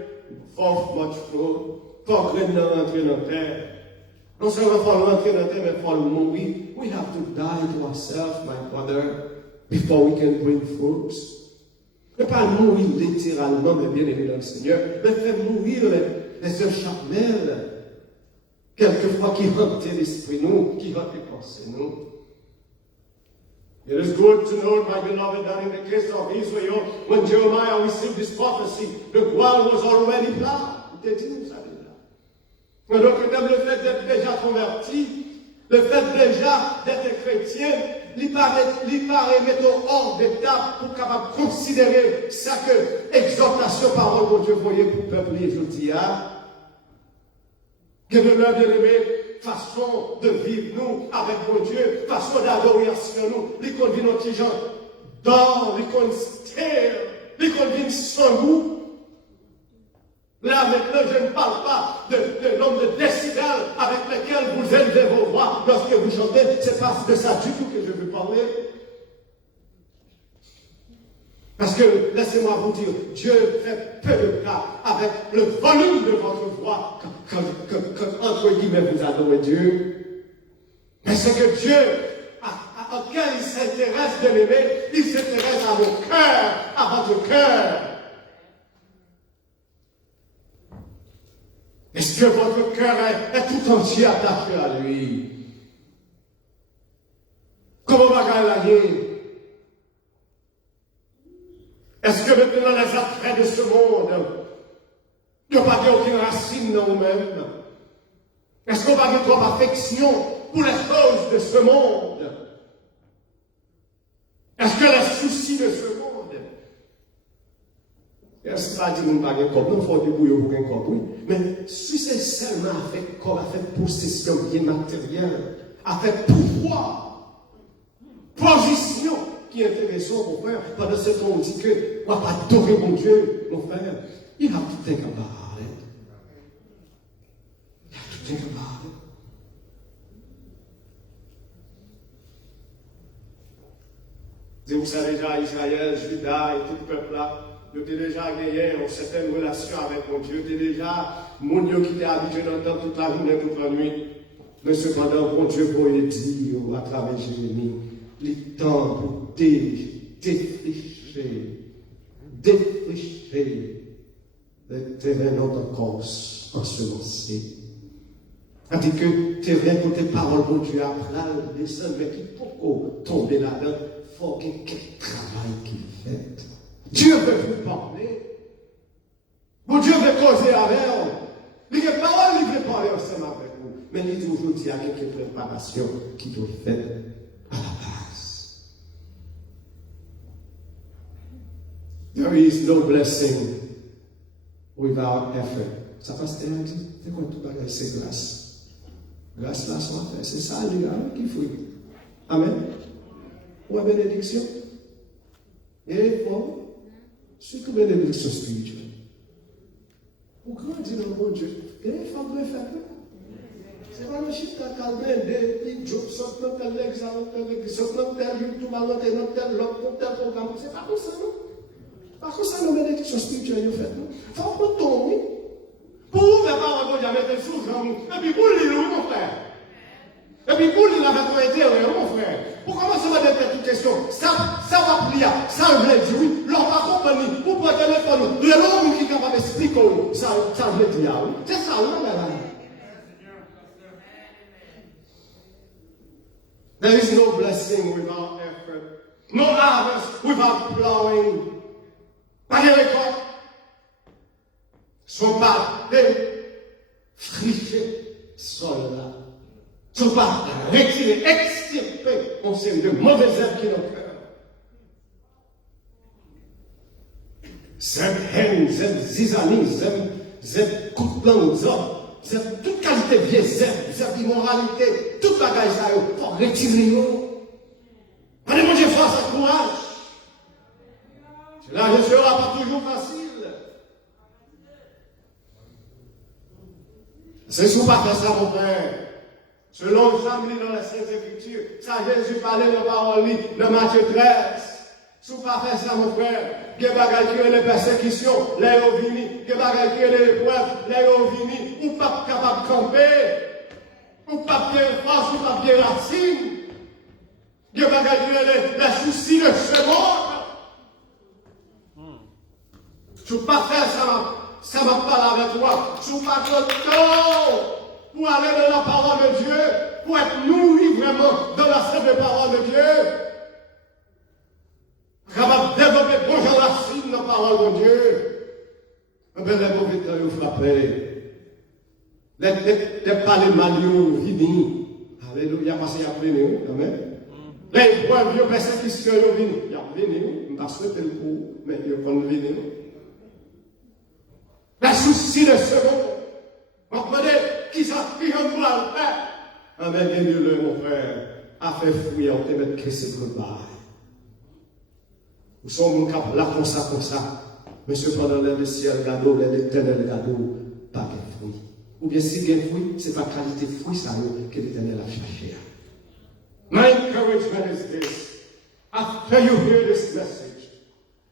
forth much fruit. Pour rentrer dans la terre. Non seulement il faut rentrer dans la terre, mais il faut mourir. We have to die to ourselves, my brother, before we can bring fruits. Ne pas mourir littéralement, mais bien aimé dans le Seigneur, mais faire mourir les œuvres charnelles. Quelquefois qui hantent l'esprit nous, qui hantent les pensées nous. It is good to know, my beloved, that in the case of Israel, when Jeremiah received this prophecy, the ground was already plowed. Il était dit, nous savez là. Donc, le fait d'être déjà converti, le fait déjà d'être chrétien, il paraît mettre hors d'état pour capable de considérer ça que exhortation, parole de Dieu, voyez pour le peuple aujourd'hui. Que de leur bien-aimé, façon de vivre nous avec mon Dieu, façon d'adoration nous, les conduits nos petits gens d'or, les conduits terre, les conduits sans goût. Là maintenant, je ne parle pas de l'homme de décideur avec lequel vous élevez vos voix lorsque vous chantez, c'est pas de ça du tout que je veux parler. Parce que, laissez-moi vous dire, Dieu fait peu de cas avec le volume de votre voix quand entre guillemets, vous adorez Dieu. Mais c'est que Dieu, auquel il s'intéresse de l'aimer, il s'intéresse à vos cœurs, à votre cœur. Est-ce que votre cœur est tout entier attaché à lui? Comment va gagner? Est-ce que maintenant les attraits de ce monde n'ont pas aucune racine dans nous-mêmes? Est-ce qu'on va avoir trop d'affection pour les choses de ce monde? Est-ce que les soucis de ce monde? Est-ce que ça dit qu'on n'a pas de corps? Non, il faut débrouiller pour un corps, oui. Mais si c'est seulement avec corps, avec possession bien matérielle, avec pouvoir, position, qui est intéressant, mon frère, pendant ce temps, on dit que, on va adorer mon Dieu, mon frère. You have to think about it. You have to think about it. Vous savez déjà, Israël, Juda et tout le peuple là, ils étaient déjà gagné une certaine relation avec mon Dieu. Ils étaient déjà, mon Dieu qui était habitué d'entendre toute la journée, toute la nuit. Mais cependant, mon Dieu pourrait dire à travers Jérémie, les temps pour défricher le terrain encore ensemencé. C'est-à-dire que terrain pour tes paroles, mon Dieu, après, descendre, mais qui peut tomber là-dedans. Il faut qu'il y ait quel travail qu'il fait. Dieu veut vous parler. Mon Dieu veut causer avec vous. Les paroles, il veut parler ensemble avec vous. Mais il dit aujourd'hui, il y a quelques préparations qui doivent être faites à la base. There is no blessing without effort. Ça passe c'est quoi tout bagage? C'est grâce. Grâce là, c'est ça, les gars, qui faut. Amen. Ou la bénédiction. Et bon, surtout bénédiction spirituelle. Pour grandir dans mon Dieu, il faut que faire. C'est pas le chiffre à calmer, des jobs, sortent dans tel examen, sortent dans tel YouTube, dans tel programme. C'est pas comme ça, non? Pas comme ça, la bénédiction spirituelle, il fait. Il faut prendre ton oui. Pour vous, faire par rapport à mettre le sous, et puis pour lui, mon frère. Et puis pour lui, la maturité, mon frère. Pour commencer à mettre toute question, ça va plier, ça veut dire oui, leur pas compagnie, pour prendre le téléphone, l'homme qui est capable d'expliquer, ça veut dire oui. C'est ça, oui, là. There is no blessing without effort, no harvest without plowing. Pas de récolte, sont pas défricher sol là. Ne sont pas retirer, extirper, on sait de mauvaises herbes qui n'ont cœur. Zeb haine, zeb zizani, zeb coup de langue, zeb toute qualité de vie, zeb immoralité, toute bagaille ça, il faut retirer. Allez, mon Dieu, force et courage. Cela ne sera pas toujours facile. C'est sous pas faire ça, mon frère. Selon Jean lit dans les Saintes Écritures, ça Jésus parlait dans la parole, dans Matthieu 13. Si vous ne pas faire ça, mon frère, il y a des bagages qui ont les persécutions, les ovini, il y a des bagages qui ont les épreuves, les ovini, ou pas capable de camper, ou pas bien force, ou pas bien racine. Il y a des bagages qui ont les soucis de ce monde. Si vous ne pas faire ça, ça va parler avec toi. Si vous ne pas faire temps pour aller dans la parole de Dieu, pour être nourri vraiment dans la sainte parole de Dieu, capable de développer bonjour racine dans la parole de Dieu. Eh bien, les mauvais temps, ils frappent. Les palais maliaux, vini. Alléluia, parce qu'il y a venu. Amen. Les points vieux persécutions, ils vini. Il y a venu. Je ne vais pas souhaiter le coup, mais ils vont venir. La souci de ce monde. Vous comprenez? Qui ça? Qui j'en dois le faire? Amen, bien-aimé, mon frère, a fait fouiller, on te met que c'est le bail. Nous sommes là comme ça. Mais cependant, le ciel gado, l'éternel gado, pas de fruits. Ou bien si il y a un fruit, ce n'est pas qualité de fruit, ça que l'éternel a cherché. My encouragement is this. After you hear this message,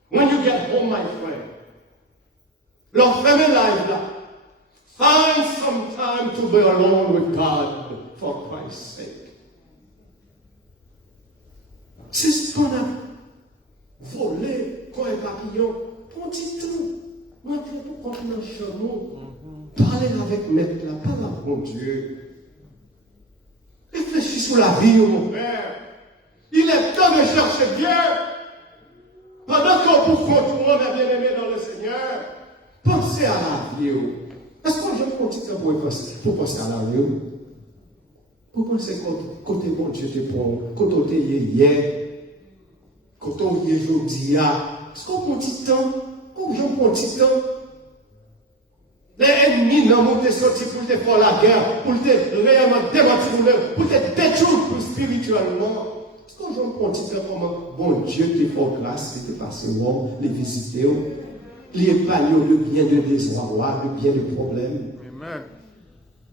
when you get home, my friend, Lord, family life, find some time to be alone with God for Christ's sake. C'est ce qu'on a volé comme un papillon. Prends du tout. Maintenant, pour qu'on ait un chameau, parler avec maître là, parle avec mon Dieu. Réfléchis sur la vie, mon frère. Il est temps de chercher Dieu. Pendant qu'on vous contourne, bien-aimé dans le Seigneur, pensez à la vie. Est-ce que je continue pour penser à la vie? Pour penser côté bon Dieu te prend, côté hier, côté aujourd'hui, est-ce qu'on prend du temps? Ou je prends du temps? Les ennemis n'ont monté sorti pour te faire la guerre, pour te réellement débattre, pour te détruire spirituellement. Est-ce qu'on joue un petit peu comment bon Dieu qui fait grâce, qui était passé voir, les visiter, il épargne le bien de désarroi, le bien de problèmes. Amen.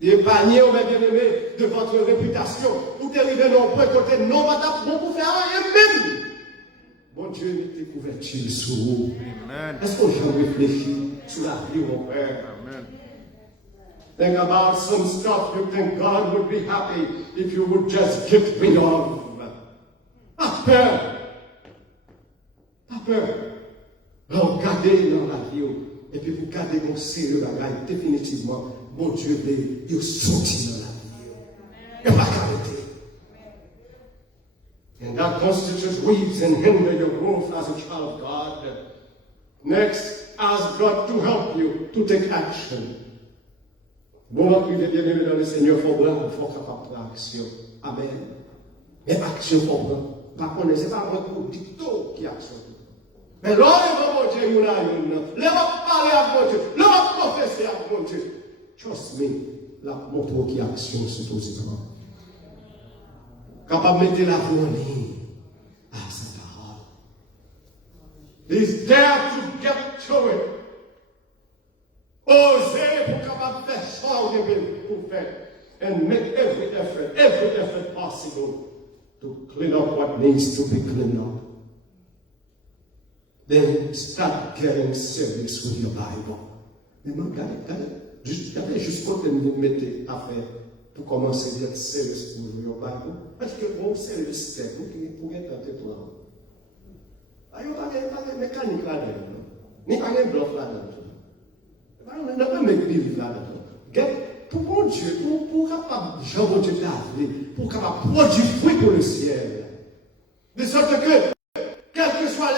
Il épargne, oh bien aimé, de votre réputation. Vous arrivez à un point côté, non, madame, bon pour faire rien même. Bon Dieu, mettez couverture sur vous. Amen. Est-ce qu'on jamais réfléchi sur la vie, mon frère? Amen. Think about some stuff you think God would be happy if you would just get rid of. Pas peur. Pas peur. Regardez dans la vie et puis vous gardez mon sérieux la gagne définitivement. Mon Dieu, il sortit dans la vie. Et pas arrêter. And that constitutes weeds and hinder your growth as a child of God. Next, ask God to help you to take action. Bon, puis bien aimé dans le Seigneur, il faut capable de l'action. Amen. Mais action, il faut pas connaître, c'est pas votre dicto qui action. Mais là, mon Dieu, il y a une. Là, on parler à mon Dieu. Là, on confesser à mon Dieu. Trust me, la montre qui action, c'est aussi grand. Capable de mettre la voix en ligne à sa parole. He's there to get to it. Osez pour capable de faire ça pour faire. And make every effort possible to clean up what needs to be cleaned up. Then start getting serious with your Bible. Mais regardez jusqu'au temps de mettre à faire pour commencer à être sérieux pour your Bible. Parce que bon, sérieux, c'est pour être un peu plan. Il n'y a pas de mécanique là-dedans. Il n'y a pas de bluff là-dedans. Il n'y a pas de livre là-dedans. Pour mon Dieu, pour capable, Jean Dieu t'appelé, pour capable produire fruit pour le ciel. De sorte que, quel que soit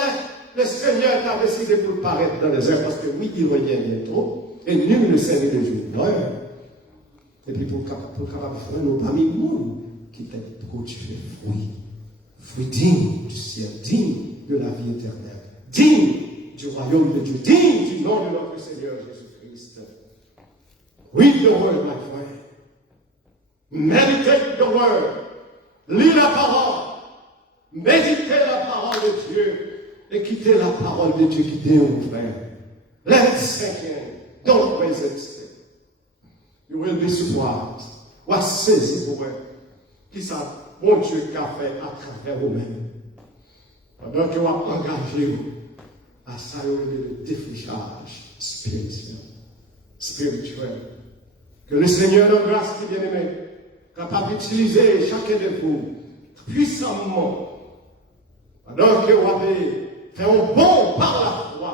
le Seigneur t'a décidé pour paraître dans les airs, parce que oui, il revient bientôt, et nul ne sait le jour de l'heure. Et puis pour capable faire nos parmi nous qui t'a produit fruit digne du ciel, digne de la vie éternelle, digne du royaume de Dieu, digne du nom de notre Seigneur Jésus-Christ. Read the word, my friend. Meditate the word. Lis la parole. Méditez la parole de Dieu. Et quittez la parole de Dieu, quittez mon frère. Let it sink in. Don't resist it. You will be surprised. What says it word? Qui ça, mon Dieu, qu'a fait à travers vous-même. Pendant que vous engagez à saluer le défrichage spirituel. Que le Seigneur de grâce, qui bien aimé, capable d'utiliser chacun de vous puissamment, pendant que vous avez fait un bond par la foi,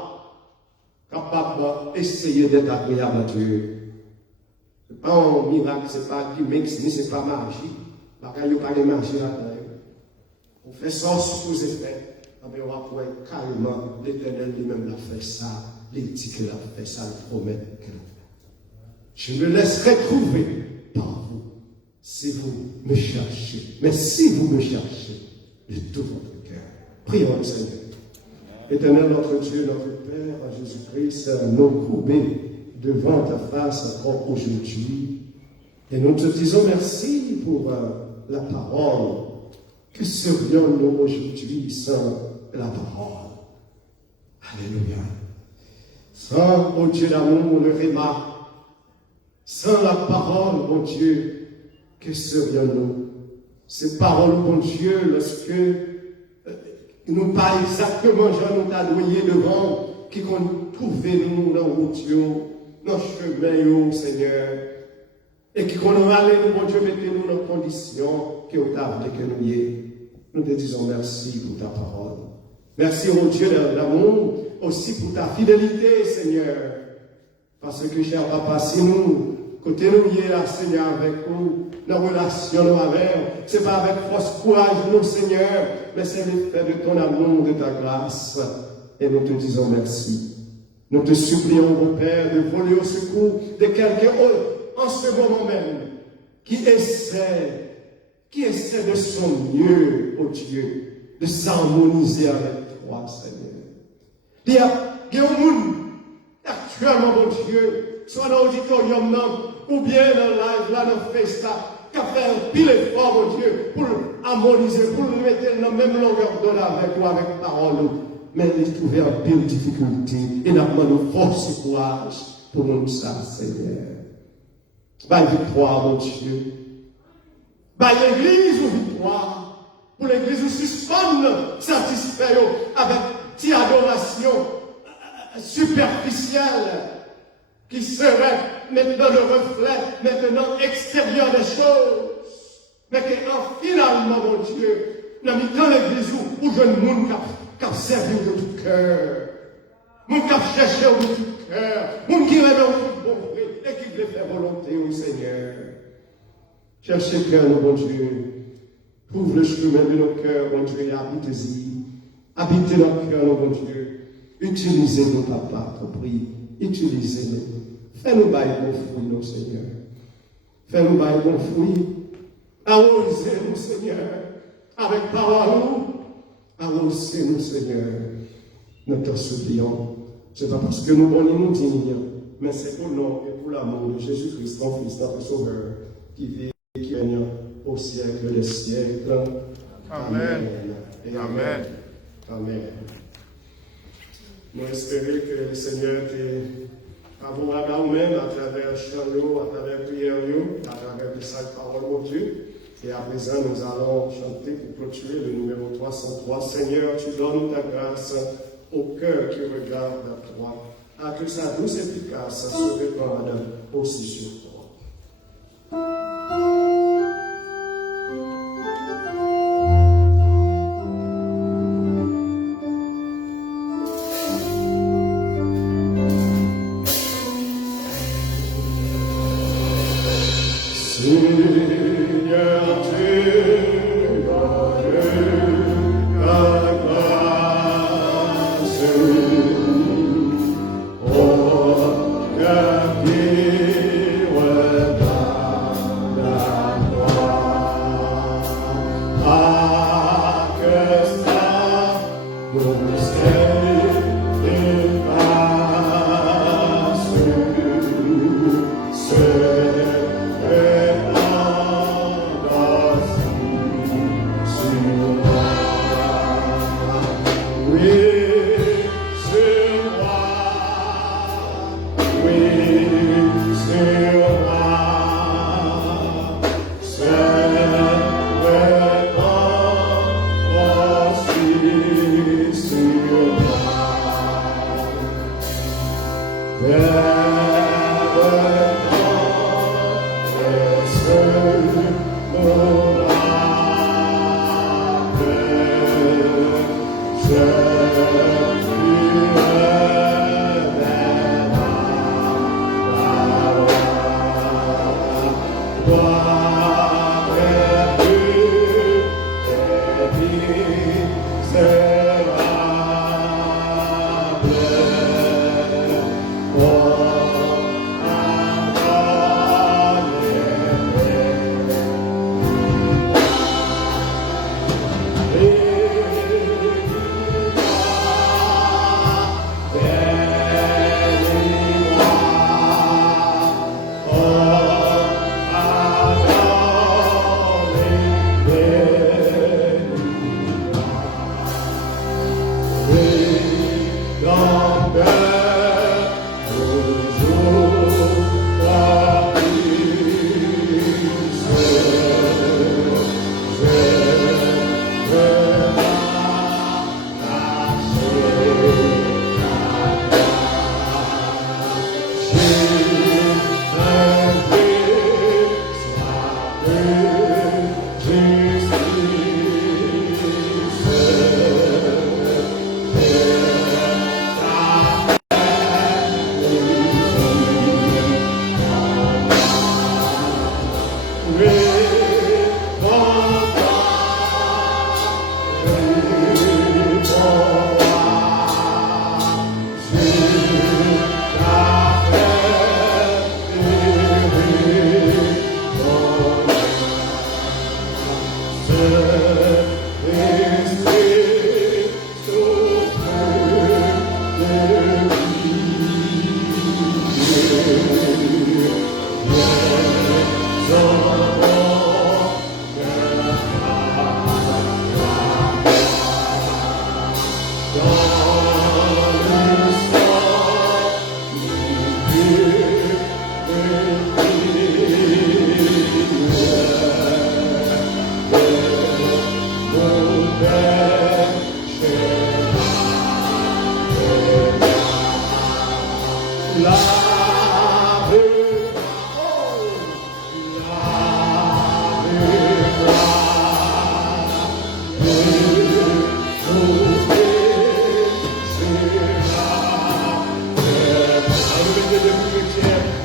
capable d'essayer d'être agréable à Dieu. Ce n'est pas un miracle, ce n'est pas un gimmick, ce n'est pas magie. Parce qu'il n'y a pas de magie là-dedans. On fait ça sous vos effets. On va pouvoir carrément, l'Éternel lui-même l'a fait ça, il dit qu'il a fait ça, il promet qu'il a fait. Je me laisserai trouver par vous si vous me cherchez. Mais si vous me cherchez de tout votre cœur. Prions le Seigneur. Éternel notre Dieu, notre Père, Jésus-Christ, nous courbés devant ta face encore aujourd'hui. Et nous te disons merci pour la parole. Que serions-nous aujourd'hui sans la parole? Alléluia. Sans, ô Dieu d'amour, le réma. Sans la parole, mon Dieu, que serions-nous? Ces paroles, mon Dieu, lorsque nous pas exactement, Jean nous t'a noyé devant, qui qu'on trouvait nous dans le route, dans le chemin, Seigneur, et qui qu'on allait, mon Dieu, mettez-nous dans les conditions que vous avez que nous y. Nous te disons merci pour ta parole. Merci, mon Dieu, d'amour, aussi pour ta fidélité, Seigneur. Parce que, cher Papa, si nous, côté nous y est là, Seigneur, avec nous, nos relations nous avec, ce n'est pas avec force courage, nous, Seigneur, mais c'est l'effet de ton amour, de ta grâce. Et nous te disons merci. Nous te supplions, mon Père, de voler au secours de quelqu'un en ce moment même qui essaie de son mieux, oh Dieu, de s'harmoniser avec toi, Seigneur. Il y a un monde actuellement, mon Dieu, soit dans l'auditorium, ou bien dans live, là, dans Facebook, qui a fait un pile effort, mon Dieu, pour harmoniser, pour le mettre dans la même longueur d'onde avec nous, avec parole. Mais il trouvé un pile difficulté. Et nous demandons force et courage pour nous ça, Seigneur. Bye victoire, mon Dieu. Bye l'église ou victoire. Pour l'église ou suspendre, satisfait avec une adoration superficielle qui serait maintenant le reflet, maintenant extérieur des choses. Mais que finalement, mon Dieu, nous avons mis dans l'église où je ne monde qui a servi de tout cœur. Mon qui a cherché de tout cœur. Mon qui rêve de tout bon et qui veut faire volonté au Seigneur. Cherchez cœur, mon Dieu. Ouvre le chemin de nos cœurs, mon Dieu, et habitez-y. Habitez nos cœurs, mon Dieu. Utilisez-nous, papa, compris. Utilisez-nous. Fais-nous bailler bon fruit, mon Seigneur. Fais-nous bailler bon fruit. Arrosez-nous, Seigneur, avec parole. Arrosez-nous, Seigneur. Nous te supplions. Ce n'est pas parce que nous nous dignes, mais c'est pour le nom et pour l'amour de Jésus-Christ, ton Fils, notre Sauveur, qui vit et qui règne au siècle des siècles. Amen. Et Amen. Amen. Nous espérons que le Seigneur est favorable à nous-mêmes à travers chant, à travers prière, à travers les saintes paroles, mon Dieu. Et à présent, nous allons chanter pour clôturer le numéro 303. Seigneur, tu donnes ta grâce au cœur qui regarde à toi, à que sa douce efficace se répande aussi sur toi. de vous chrétiens.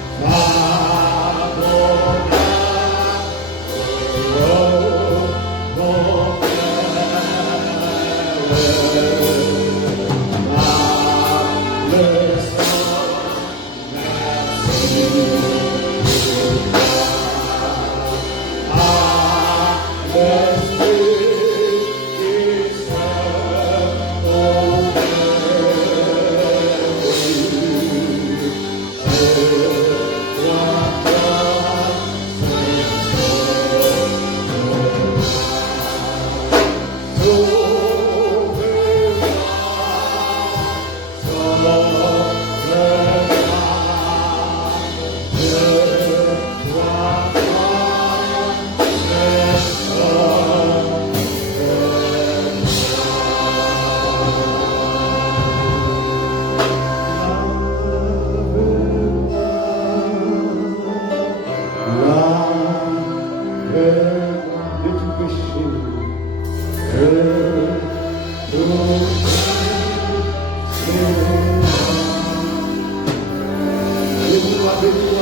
Pardonne-moi,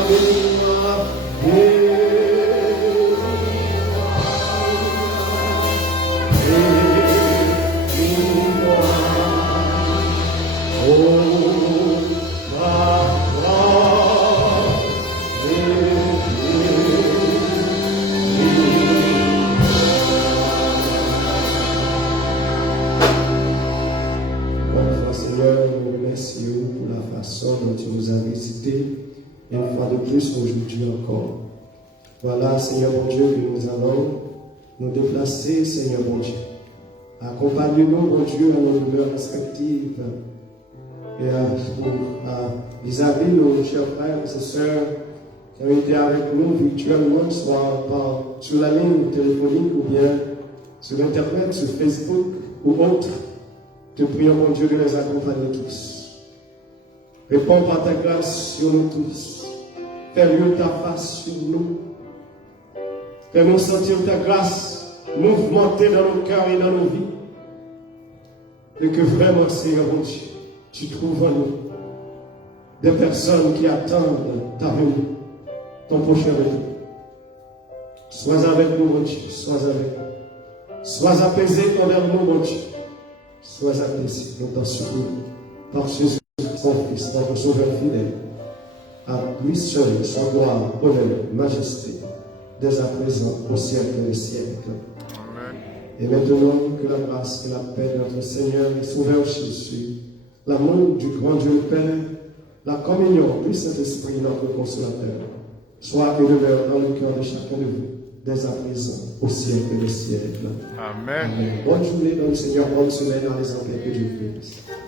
mon Voilà, Seigneur mon Dieu, que nous allons nous déplacer, Seigneur mon Dieu. Accompagne-nous, mon Dieu, à nos demeures respectives et vis-à-vis nos chers frères et sœurs qui ont été avec nous virtuellement, soit sur la ligne téléphonique ou bien sur Internet, sur Facebook ou autre. Te prions, mon Dieu, de les accompagner tous. Réponds par ta grâce sur nous tous. Fais-lui ta face sur nous. Fais-nous sentir ta grâce mouvementée dans nos cœurs et dans nos vies. Et que vraiment, Seigneur mon Dieu, tu trouves en nous des personnes qui attendent ta venue, ton prochain retour. Sois avec nous, mon Dieu, sois avec nous. Sois apaisé envers nous, mon Dieu. Sois apaisé, nous t'en supplions. Par Jésus, ton Fils, notre Sauveur fidèle. À lui seul, soit gloire, honneur, majesté, dès à présent, au siècle des siècles. Amen. Et maintenant, que la grâce et la paix de notre Seigneur et Sauveur Jésus, l'amour du grand Dieu le Père, la communion du Saint-Esprit, notre consolateur, soit et demeure dans le cœur de chacun de vous, dès à présent, au siècle des siècles. Amen. Amen. Bonne journée dans le Seigneur, bonne semaine dans les empêches que Dieu fait.